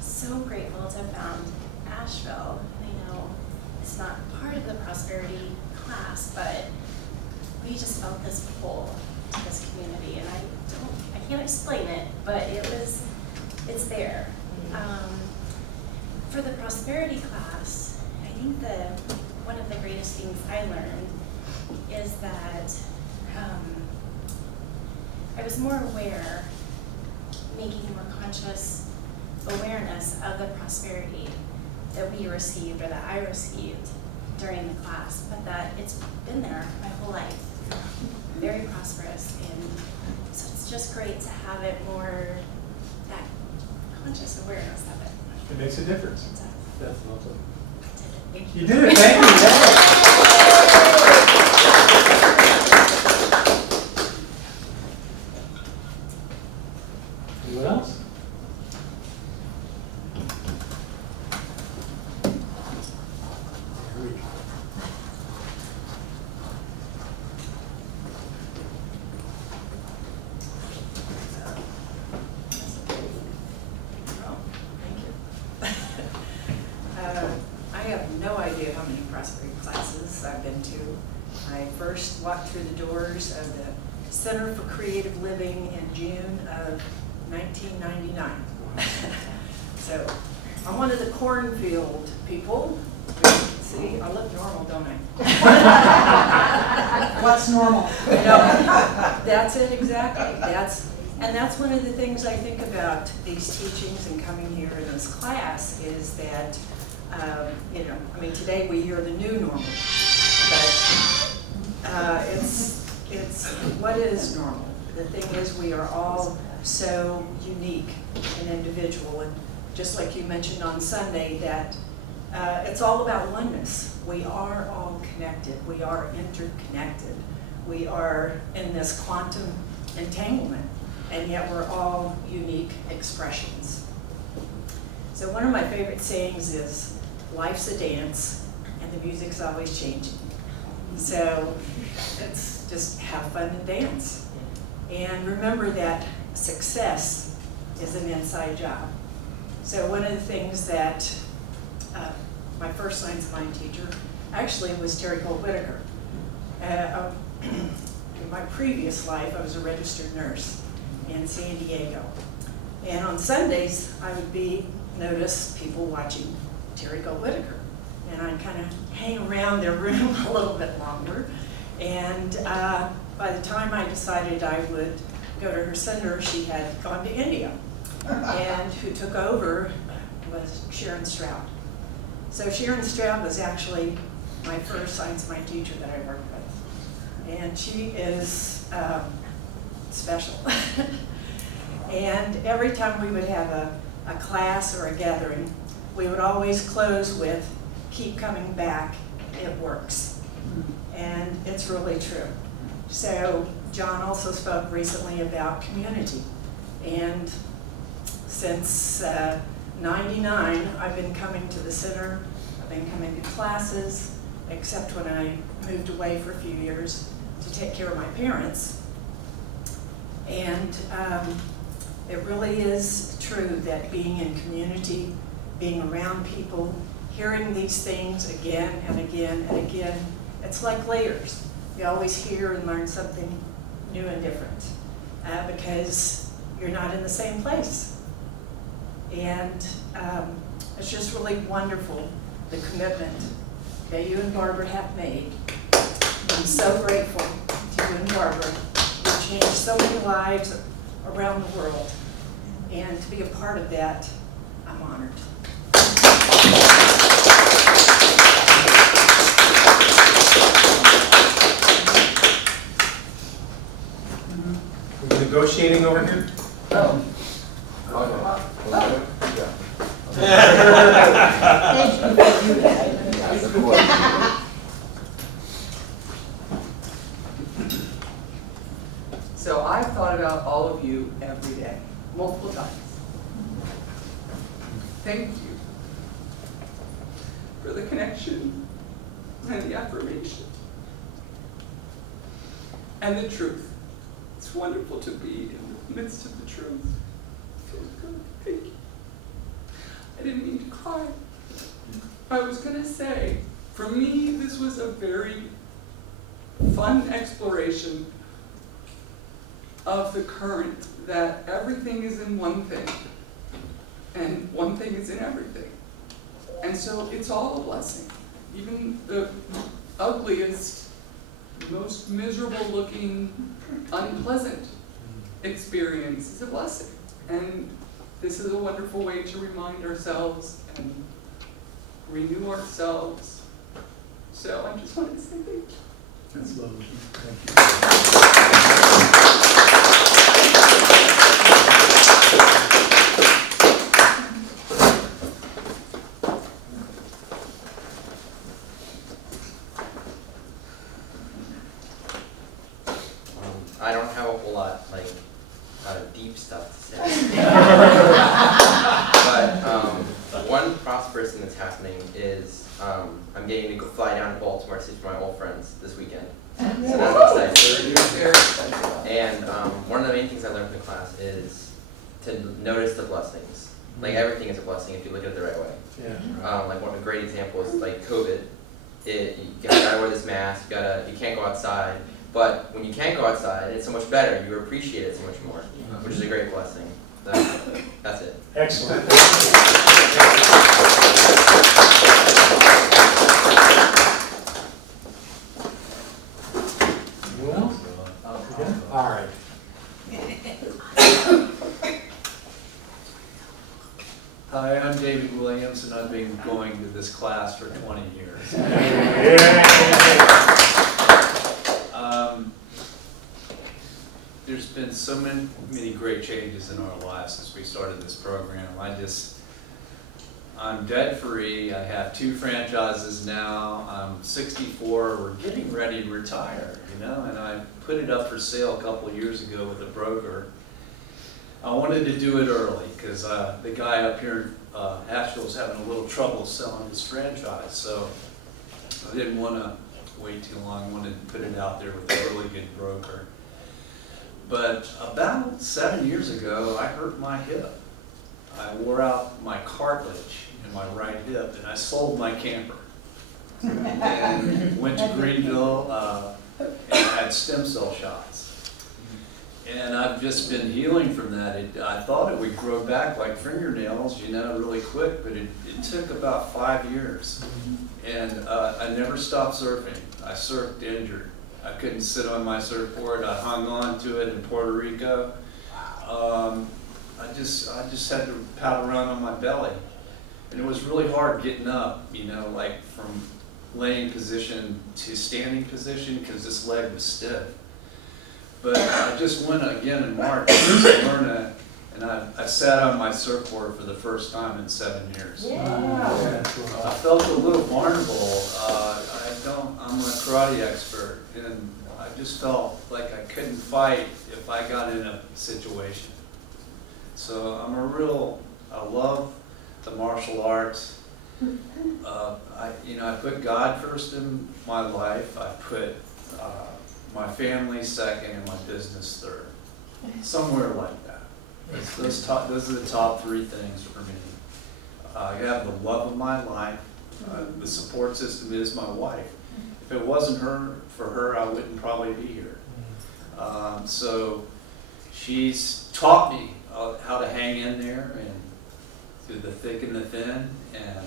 So grateful to have found Asheville. I know it's not part of the prosperity class, but we just felt this pull to this community, and I can't explain it, but it's there. For the prosperity class, I think one of the greatest things I learned is that I was more aware, making more conscious awareness of the prosperity that we received, or that I received during the class, but that it's been there my whole life, very prosperous, and so it's just great to have it more, that conscious awareness of it. It makes a difference. It does. Definitely. Thank you. You did it, thank you. Anyone else? Here we go. Oh, thank you. I have no idea how many prosperity classes I've been to. I first walked through the doors of the Center for Creative Living in June of 1999. So I'm one of the cornfield people. See, I look normal, don't I? What's normal? No, that's it exactly. That's one of the things I think about these teachings and coming here in this class is that, today we hear the new normal, but it's what is normal. The thing is, we are all so unique and individual, and just like you mentioned on Sunday, that it's all about oneness. We are all connected. We are interconnected. We are in this quantum entanglement, and yet we're all unique expressions. So one of my favorite sayings is, life's a dance, and the music's always changing. So let's just have fun and dance. And remember that success is an inside job. So one of the things that my first science mind teacher actually was Terry Cole Whitaker. In my previous life, I was a registered nurse in San Diego. And on Sundays, I would notice people watching Terry Cole Whitaker. And I'd kind of hang around their room a little bit longer. And by the time I decided I would go to her center, she had gone to India. And who took over was Sharon Stroud. So Sharon Stroud was actually my first science mind teacher that I worked with. And she is special. And every time we would have a class or a gathering, we would always close with, keep coming back, it works. And it's really true. So John also spoke recently about community. And since 99, I've been coming to the center, I've been coming to classes, except when I moved away for a few years to take care of my parents. And it really is true that being in community, being around people, hearing these things again and again and again, it's like layers. You always hear and learn something new and different because you're not in the same place. And it's just really wonderful, the commitment that you and Barbara have made. I'm so grateful to you and Barbara. You've changed so many lives around the world. And to be a part of that, I'm honored. Are we negotiating over here? Oh. So I've thought about all of you every day, multiple times. Thank you for the connection and the affirmation and the truth. It's wonderful to be in the midst of the truth. It feels good. Thank you. I didn't mean to cry. I was going to say, for me, this was a very fun exploration of the current that everything is in one thing and one thing is in everything. And so it's all a blessing. Even the ugliest, most miserable looking, unpleasant experience is a blessing. And this is a wonderful way to remind ourselves and renew ourselves. So I just wanted to say thank you. That's lovely. Thank you. I don't have a whole lot, deep stuff to say. But one prosperous thing that's happening is I'm getting to go fly down to Baltimore to see my old friends this weekend. So that's exciting. And one of the main things I learned from the class is to notice the blessings. Like everything is a blessing if you look at it the right way. Yeah. One great example is like COVID. You gotta wear this mask. You can't go outside. But when you can go outside, it's so much better. You appreciate it so much more, which is a great blessing. So, that's it. Excellent. Anyone else? All right. Hi, I'm David Williams, and I've been going to this class for 20 years. There's been so many great changes in our lives since we started this program. I'm debt free. I have 2 franchises now. I'm 64. We're getting ready to retire, and I put it up for sale a couple of years ago with a broker. I wanted to do it early because the guy up here in Asheville is having a little trouble selling his franchise. So I didn't want to wait too long. I wanted to put it out there with a really good broker. But about 7 years ago, I hurt my hip. I wore out my cartilage in my right hip, and I sold my camper. And went to Greenville and had stem cell shots. And I've just been healing from that. I thought it would grow back like fingernails, really quick, but it took about 5 years. And I never stopped surfing. I surfed injured. I couldn't sit on my surfboard. I hung on to it in Puerto Rico. I just had to paddle around on my belly. And it was really hard getting up, from laying position to standing position because this leg was stiff. But I just went again in March to learn it, and I sat on my surfboard for the first time in 7 years. Yeah. I felt a little vulnerable. I I'm a karate expert, and I just felt like I couldn't fight if I got in a situation. So I love the martial arts. I put God first in my life. I put my family second and my business third. Somewhere like that. Those are the top three things for me. I have the love of my life. The support system is my wife. If it wasn't for her, I wouldn't probably be here. So she's taught me how to hang in there and through the thick and the thin. And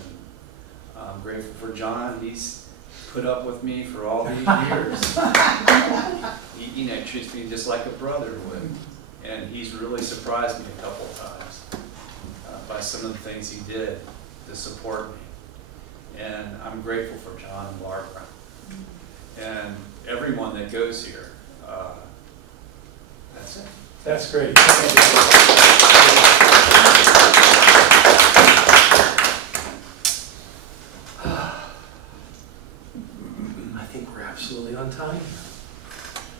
I'm grateful for John. He's put up with me for all these years. He treats me just like a brother would. And he's really surprised me a couple of times by some of the things he did to support me. And I'm grateful for John and Barbara and everyone that goes here. That's it. That's great. I think we're absolutely on time.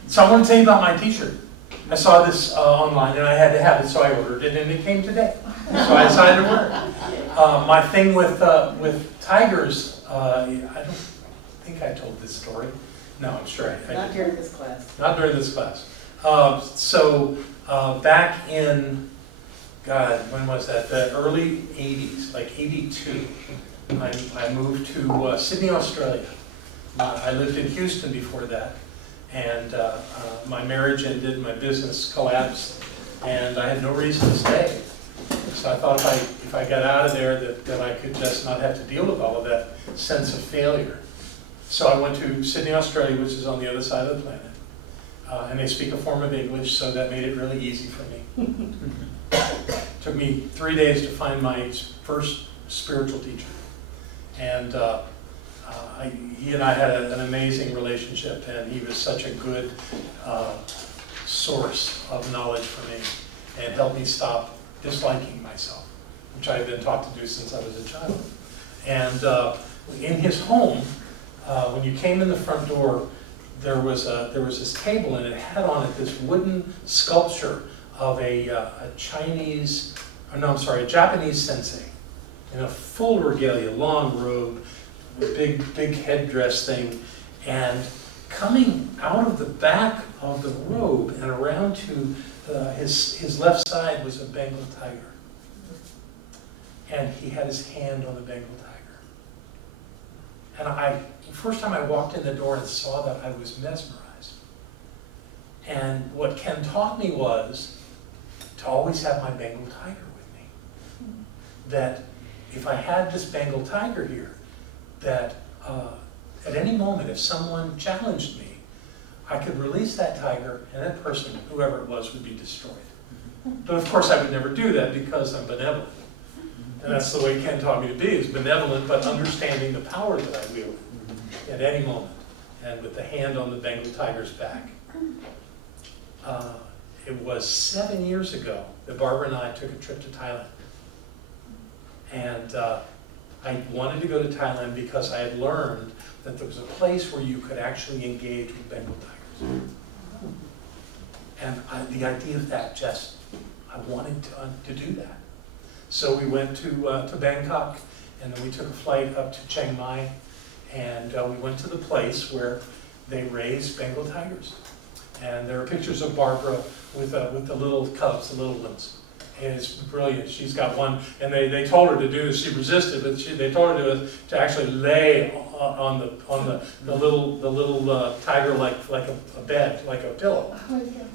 So I want to tell you about my t-shirt. I saw this online and I had to have it, so I ordered it and it came today. So I decided to wear it. My thing with tigers, I don't think I told this story. No, I'm sure I Not during this class. Not during this class. Back in, God, when was that? The early 80s, like 82, I moved to Sydney, Australia. I lived in Houston before that. And my marriage ended, my business collapsed, and I had no reason to stay. So I thought if I got out of there that I could just not have to deal with all of that sense of failure. So I went to Sydney, Australia, which is on the other side of the planet. And they speak a form of English, so that made it really easy for me. Took me 3 days to find my first spiritual teacher. And he and I had an amazing relationship, and he was such a good source of knowledge for me and helped me stop disliking myself, which I had been taught to do since I was a child. And in his home, when you came in the front door, there was this table, and it had on it this wooden sculpture of a Japanese sensei in a full regalia, long robe, a big headdress thing, and coming out of the back of the robe and around to his left side was a Bengal tiger. And he had his hand on the Bengal tiger. And the first time I walked in the door and saw that, I was mesmerized. And what Ken taught me was to always have my Bengal tiger with me. That if I had this Bengal tiger here, that at any moment, if someone challenged me, I could release that tiger, and that person, whoever it was, would be destroyed. But of course, I would never do that because I'm benevolent. And that's the way Ken taught me to be, is benevolent, but understanding the power that I wield at any moment, and with the hand on the Bengal tiger's back. It was 7 years ago that Barbara and I took a trip to Thailand. And I wanted to go to Thailand because I had learned that there was a place where you could actually engage with Bengal tigers. And the idea of that I wanted to do that. So we went to Bangkok, and then we took a flight up to Chiang Mai, and we went to the place where they raise Bengal tigers. And there are pictures of Barbara with the little cubs, the little ones. And it's brilliant. She's got one, and they told her to do this. She resisted, but they told her to actually lay on the little tiger like a bed, like a pillow.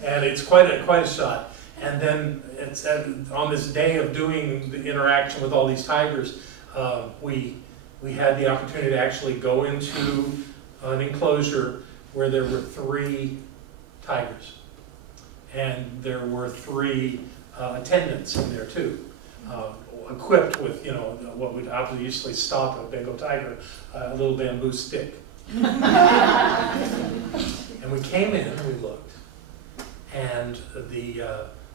And it's quite a shot. And then it's on this day of doing the interaction with all these tigers, we had the opportunity to actually go into an enclosure where there were 3 tigers, and there were 3 attendants in there too, equipped with what would obviously stop a Bengal tiger, a little bamboo stick. And we came in and we looked, and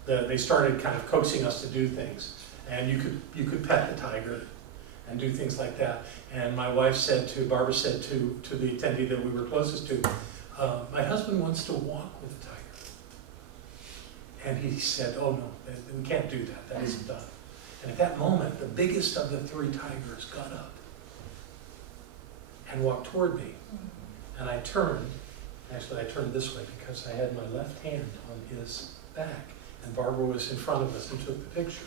they started kind of coaxing us to do things, and you could pet the tiger, and do things like that. And my wife said Barbara said to the attendee that we were closest to, my husband wants to walk with a tiger. And he said, oh no, we can't do that, that isn't done. And at that moment, the biggest of the 3 tigers got up and walked toward me. And I turned, actually I turned this way because I had my left hand on his back, and Barbara was in front of us and took the picture.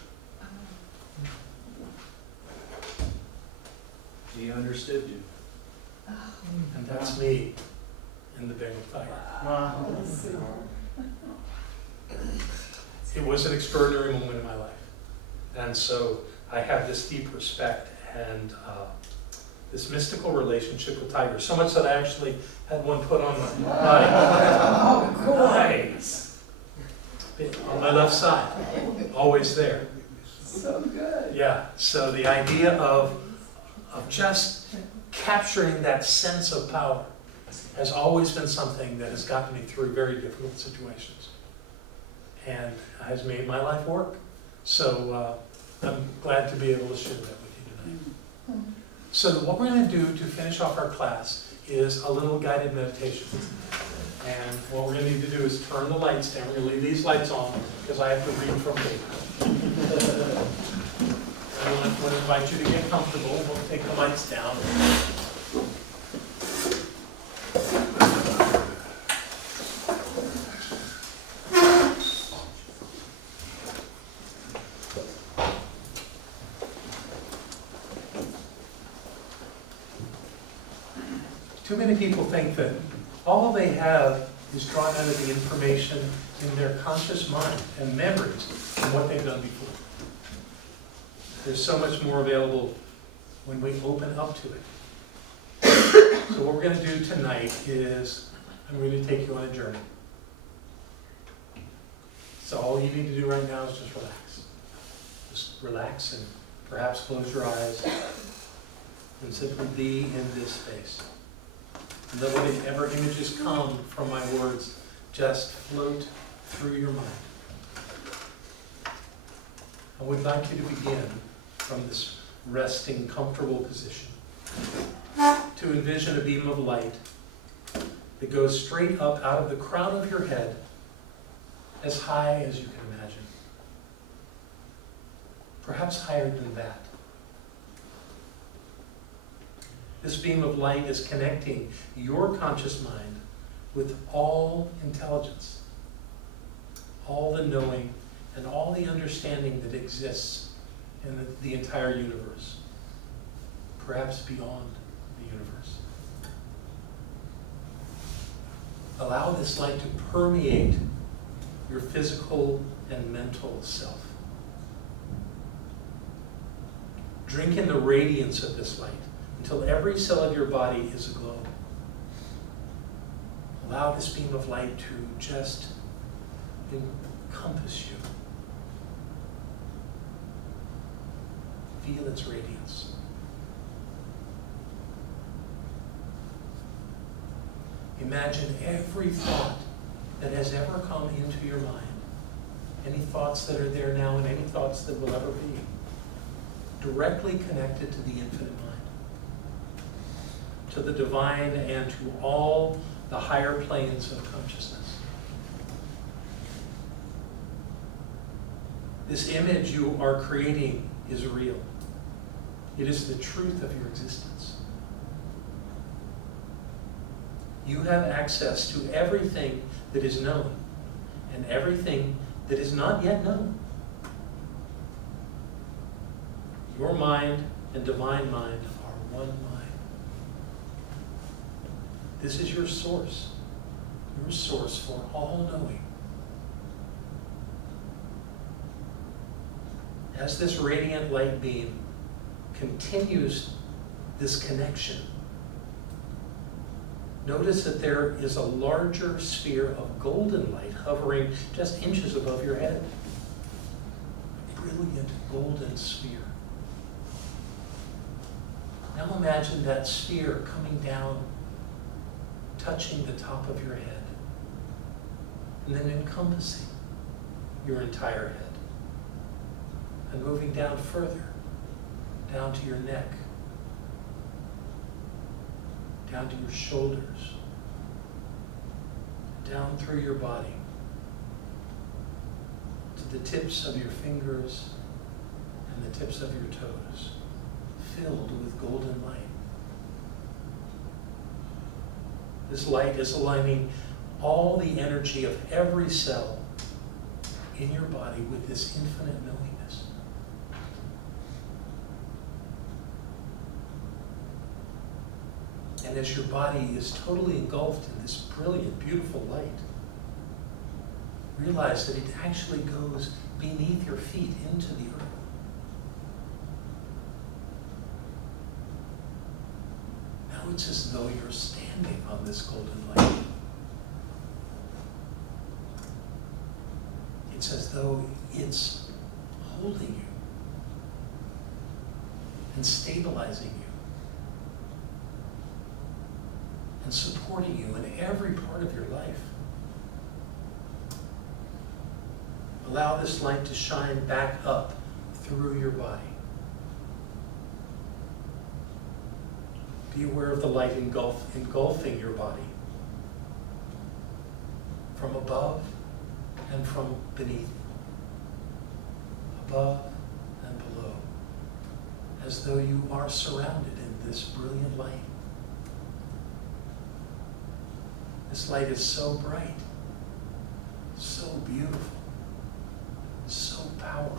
He understood you. And that's me in the Bengal tiger. Wow. It was an extraordinary moment in my life. And so I have this deep respect and this mystical relationship with tigers. So much that I actually had one put on my body. Oh, cool. Nice. On my left side, always there. So good. Yeah, so the idea of just capturing that sense of power has always been something that has gotten me through very difficult situations and has made my life work. So I'm glad to be able to share that with you tonight. So what we're going to do to finish off our class is a little guided meditation. And what we're going to need to do is turn the lights down. We're going to leave these lights on because I have to read from paper. I want to invite you to get comfortable. We'll take the lights down. Too many people think that all they have is drawn out of the information in their conscious mind and memories of what they've done before. There's so much more available when we open up to it. So what we're going to do tonight is I'm going to take you on a journey. So all you need to do right now is just relax. Just relax and perhaps close your eyes and simply be in this space. And then whatever images come from my words, just float through your mind. I would like you to begin from this resting, comfortable position to envision a beam of light that goes straight up out of the crown of your head as high as you can imagine. Perhaps higher than that. This beam of light is connecting your conscious mind with all intelligence, all the knowing, and all the understanding that exists in the entire universe, perhaps beyond the universe. Allow this light to permeate your physical and mental self. Drink in the radiance of this light until every cell of your body is aglow. Allow this beam of light to just encompass you. Feel its radiance. Imagine every thought that has ever come into your mind, any thoughts that are there now and any thoughts that will ever be, directly connected to the infinite mind, to the divine and to all the higher planes of consciousness. This image you are creating is real. It is the truth of your existence. You have access to everything that is known and everything that is not yet known. Your mind and divine mind are one mind. This is your source for all knowing. As this radiant light beam continues this connection, notice that there is a larger sphere of golden light hovering just inches above your head. A brilliant golden sphere. Now imagine that sphere coming down, touching the top of your head, and then encompassing your entire head, and moving down further, down to your neck, down to your shoulders, down through your body, to the tips of your fingers and the tips of your toes, filled with golden light. This light is aligning all the energy of every cell in your body with this infinite knowingness. And as your body is totally engulfed in this brilliant, beautiful light, realize that it actually goes beneath your feet into the earth. Now it's as though you're standing on this golden light. It's as though it's holding you and stabilizing you and supporting you in every part of your life. Allow this light to shine back up through your body. Be aware of the light engulfing your body from above and from beneath, above and below, as though you are surrounded in this brilliant light. This light is so bright, so beautiful, so powerful.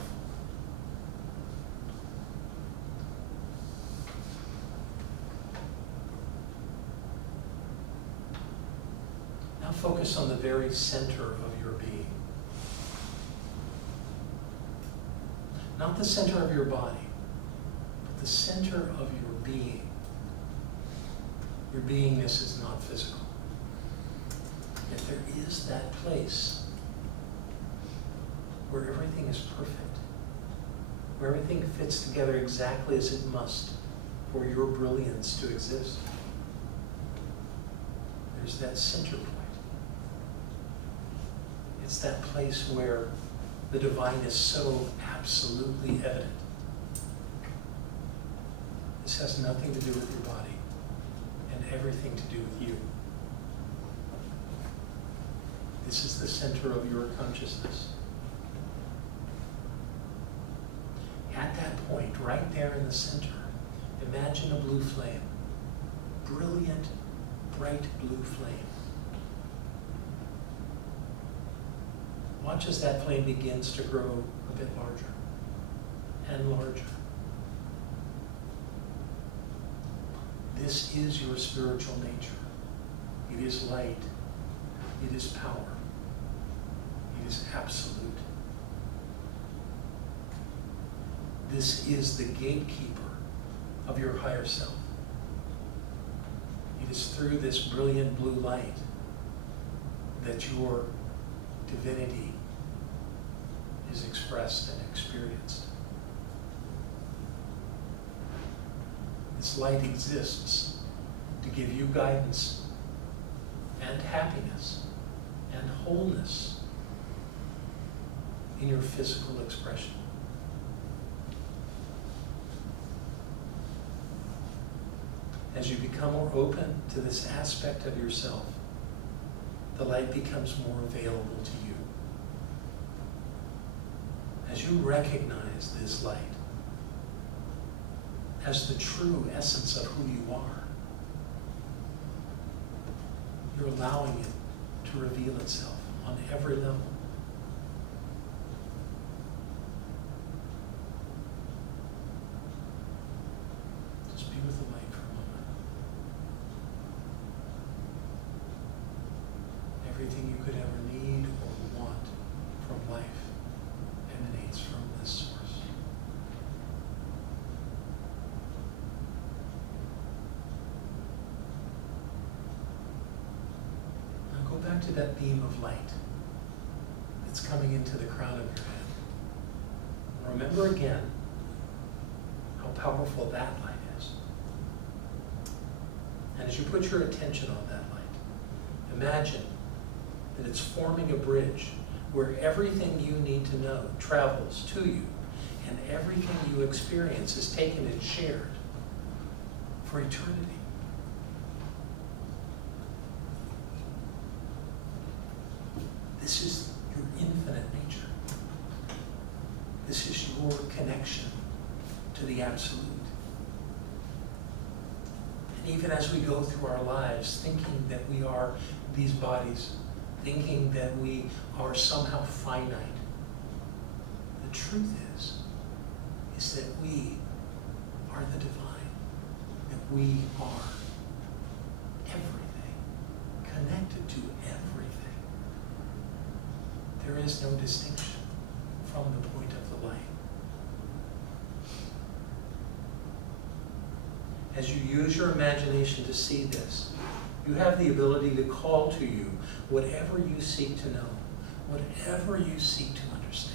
Now focus on the very center of your being. Not the center of your body, but the center of your being. Your beingness is not physical. Yet there is that place where everything is perfect, where everything fits together exactly as it must for your brilliance to exist. There's that center point. It's that place where the divine is so absolutely evident. This has nothing to do with your body and everything to do with you. This is the center of your consciousness. At that point, right there in the center, imagine a blue flame. Brilliant, bright blue flame. Watch as that flame begins to grow a bit larger and larger. This is your spiritual nature. It is light. It is power. It is absolute. This is the gatekeeper of your higher self. It is through this brilliant blue light that your divinity is expressed and experienced. This light exists to give you guidance and happiness and wholeness in your physical expression. As you become more open to this aspect of yourself, the light becomes more available to you. As you recognize this light as the true essence of who you are, you're allowing it to reveal itself on every level. Just be with the light for a moment. Everything you could ever need or want from life emanates from this source. Now go back to that beam of light that's coming into the crown of your head. And remember again how powerful that light is. And as you put your attention on that light, imagine that it's forming a bridge where everything you need to know travels to you And everything you experience is taken and shared for eternity. This is your infinite nature. This is your connection to the absolute. And even as we go through our lives thinking that we are these bodies, thinking that we are somehow finite, the truth is that we are the divine, that we are everything, connected to everything. There is no distinction from the point of the light. As you use your imagination to see this, you have the ability to call to you whatever you seek to know, whatever you seek to understand.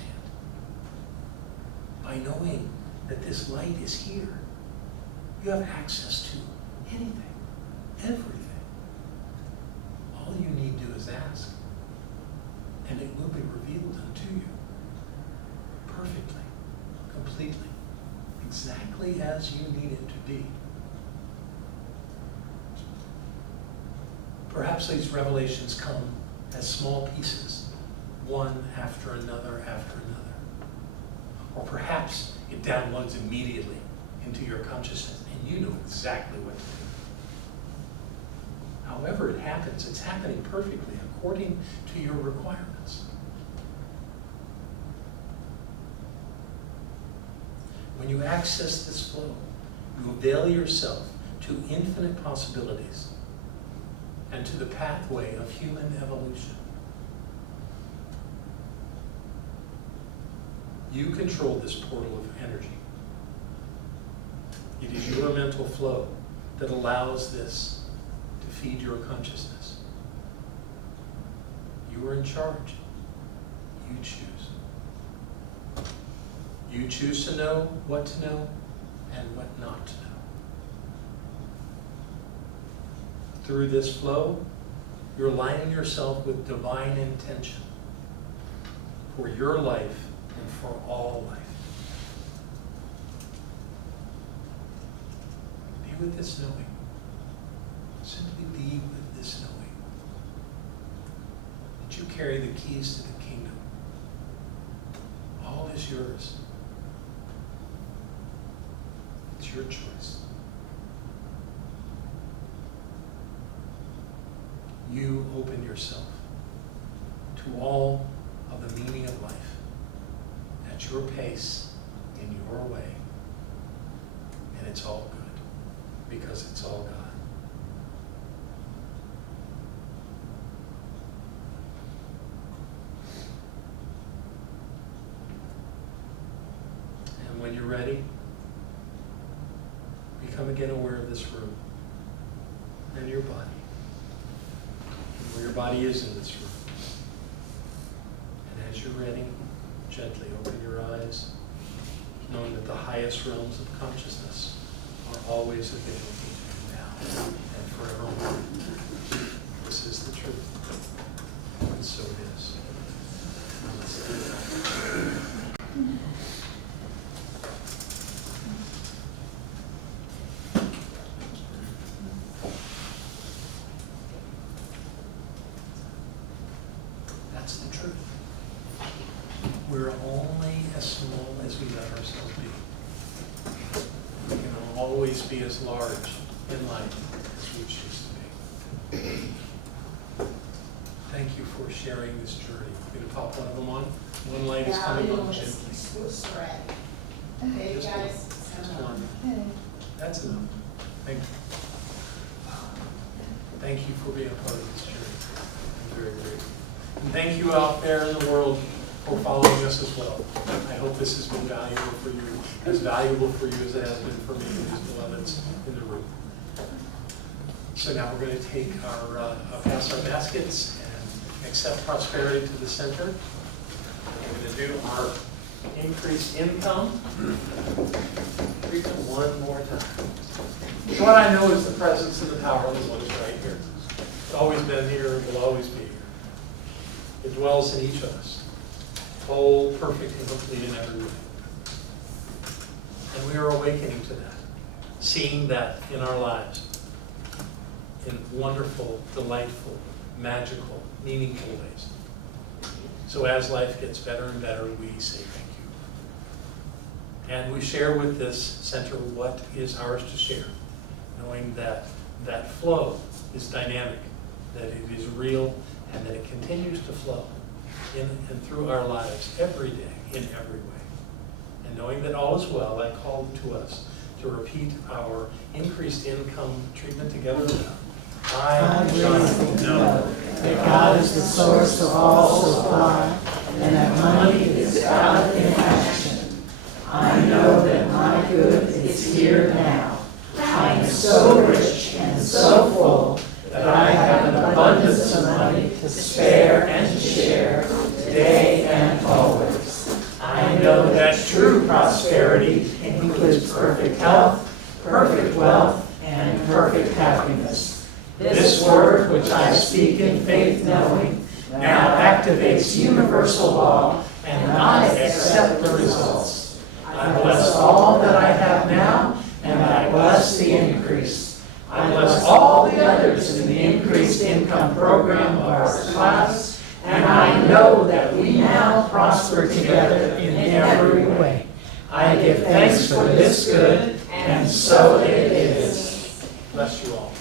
By knowing that this light is here, you have access to anything, everything. All you need to do is ask, and it will be revealed unto you perfectly, completely, exactly as you need it to be. Perhaps these revelations come as small pieces, one after another after another. Or perhaps it downloads immediately into your consciousness and you know exactly what to do. However it happens, it's happening perfectly according to your requirements. When you access this flow, you avail yourself to infinite possibilities and to the pathway of human evolution. You control this portal of energy. It is your mental flow that allows this to feed your consciousness. You are in charge. You choose. You choose to know what to know and what not to know. Through this flow, you're aligning yourself with divine intention for your life and for all life. Be with this knowing. Simply be with this knowing that you carry the keys to the kingdom. All is yours. It's your choice. You open yourself to all of the meaning of life at your pace, in your way, and it's all good because it's all God. And when you're ready, become again aware of this room and your body. Where your body is in this room. And as you're ready, gently open your eyes, knowing that the highest realms of consciousness are always available to you now and forevermore. This is the truth. And so it is. Namaste. That's the truth. We're only as small as we let ourselves be. We can always be as large in life as we choose to be. Thank you for sharing this journey. I'm going to pop one of them on. One light is coming on gently. Okay, Just guys. Just one. Okay. That's enough. Thank you. Thank you for being a part of this journey. I'm very grateful. And thank you out there in the world for following us as well. I hope this has been valuable for you, as valuable for you as it has been for me and these beloveds in the room. So now we're going to take our, pass our baskets and accept prosperity to the center. We're going to do our increased income. Treatment one more time. What I know is the presence and the power of the one is right here. It's always been here, it will always be here. It dwells in each of us, whole, perfect, and complete in every way. And we are awakening to that, seeing that in our lives in wonderful, delightful, magical, meaningful ways. So as life gets better and better, we say thank you. And we share with this center what is ours to share, knowing that that flow is dynamic, that it is real, and that it continues to flow in and through our lives every day, in every way. And knowing that all is well, I call to us to repeat our increased income treatment together now. I, John, know that God is the source of all supply, and that money is God in action. I know that my good is here now. I am so rich and so full that I have an abundance of money to spare and to share today and always. I know that true prosperity includes perfect health, perfect wealth, and perfect happiness. This word, which I speak in faith knowing, now activates universal law, and I accept the results. I bless all that I have now, and I bless the increase. I bless all the others in the increased income program of our class, and I know that we now prosper together in every way. I give thanks for this good, and so it is. Bless you all.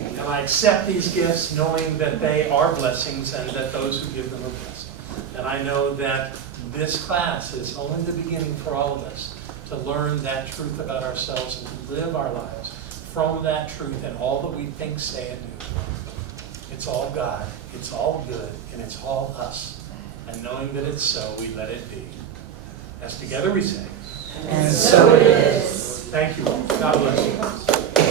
And I accept these gifts knowing that they are blessings and that those who give them are blessed. And I know that this class is only the beginning for all of us to learn that truth about ourselves and to live our lives from that truth and all that we think, say, and do. It's all God, it's all good, and it's all us. And knowing that it's so, we let it be. As together we say, and so it is. Thank you all. God bless you.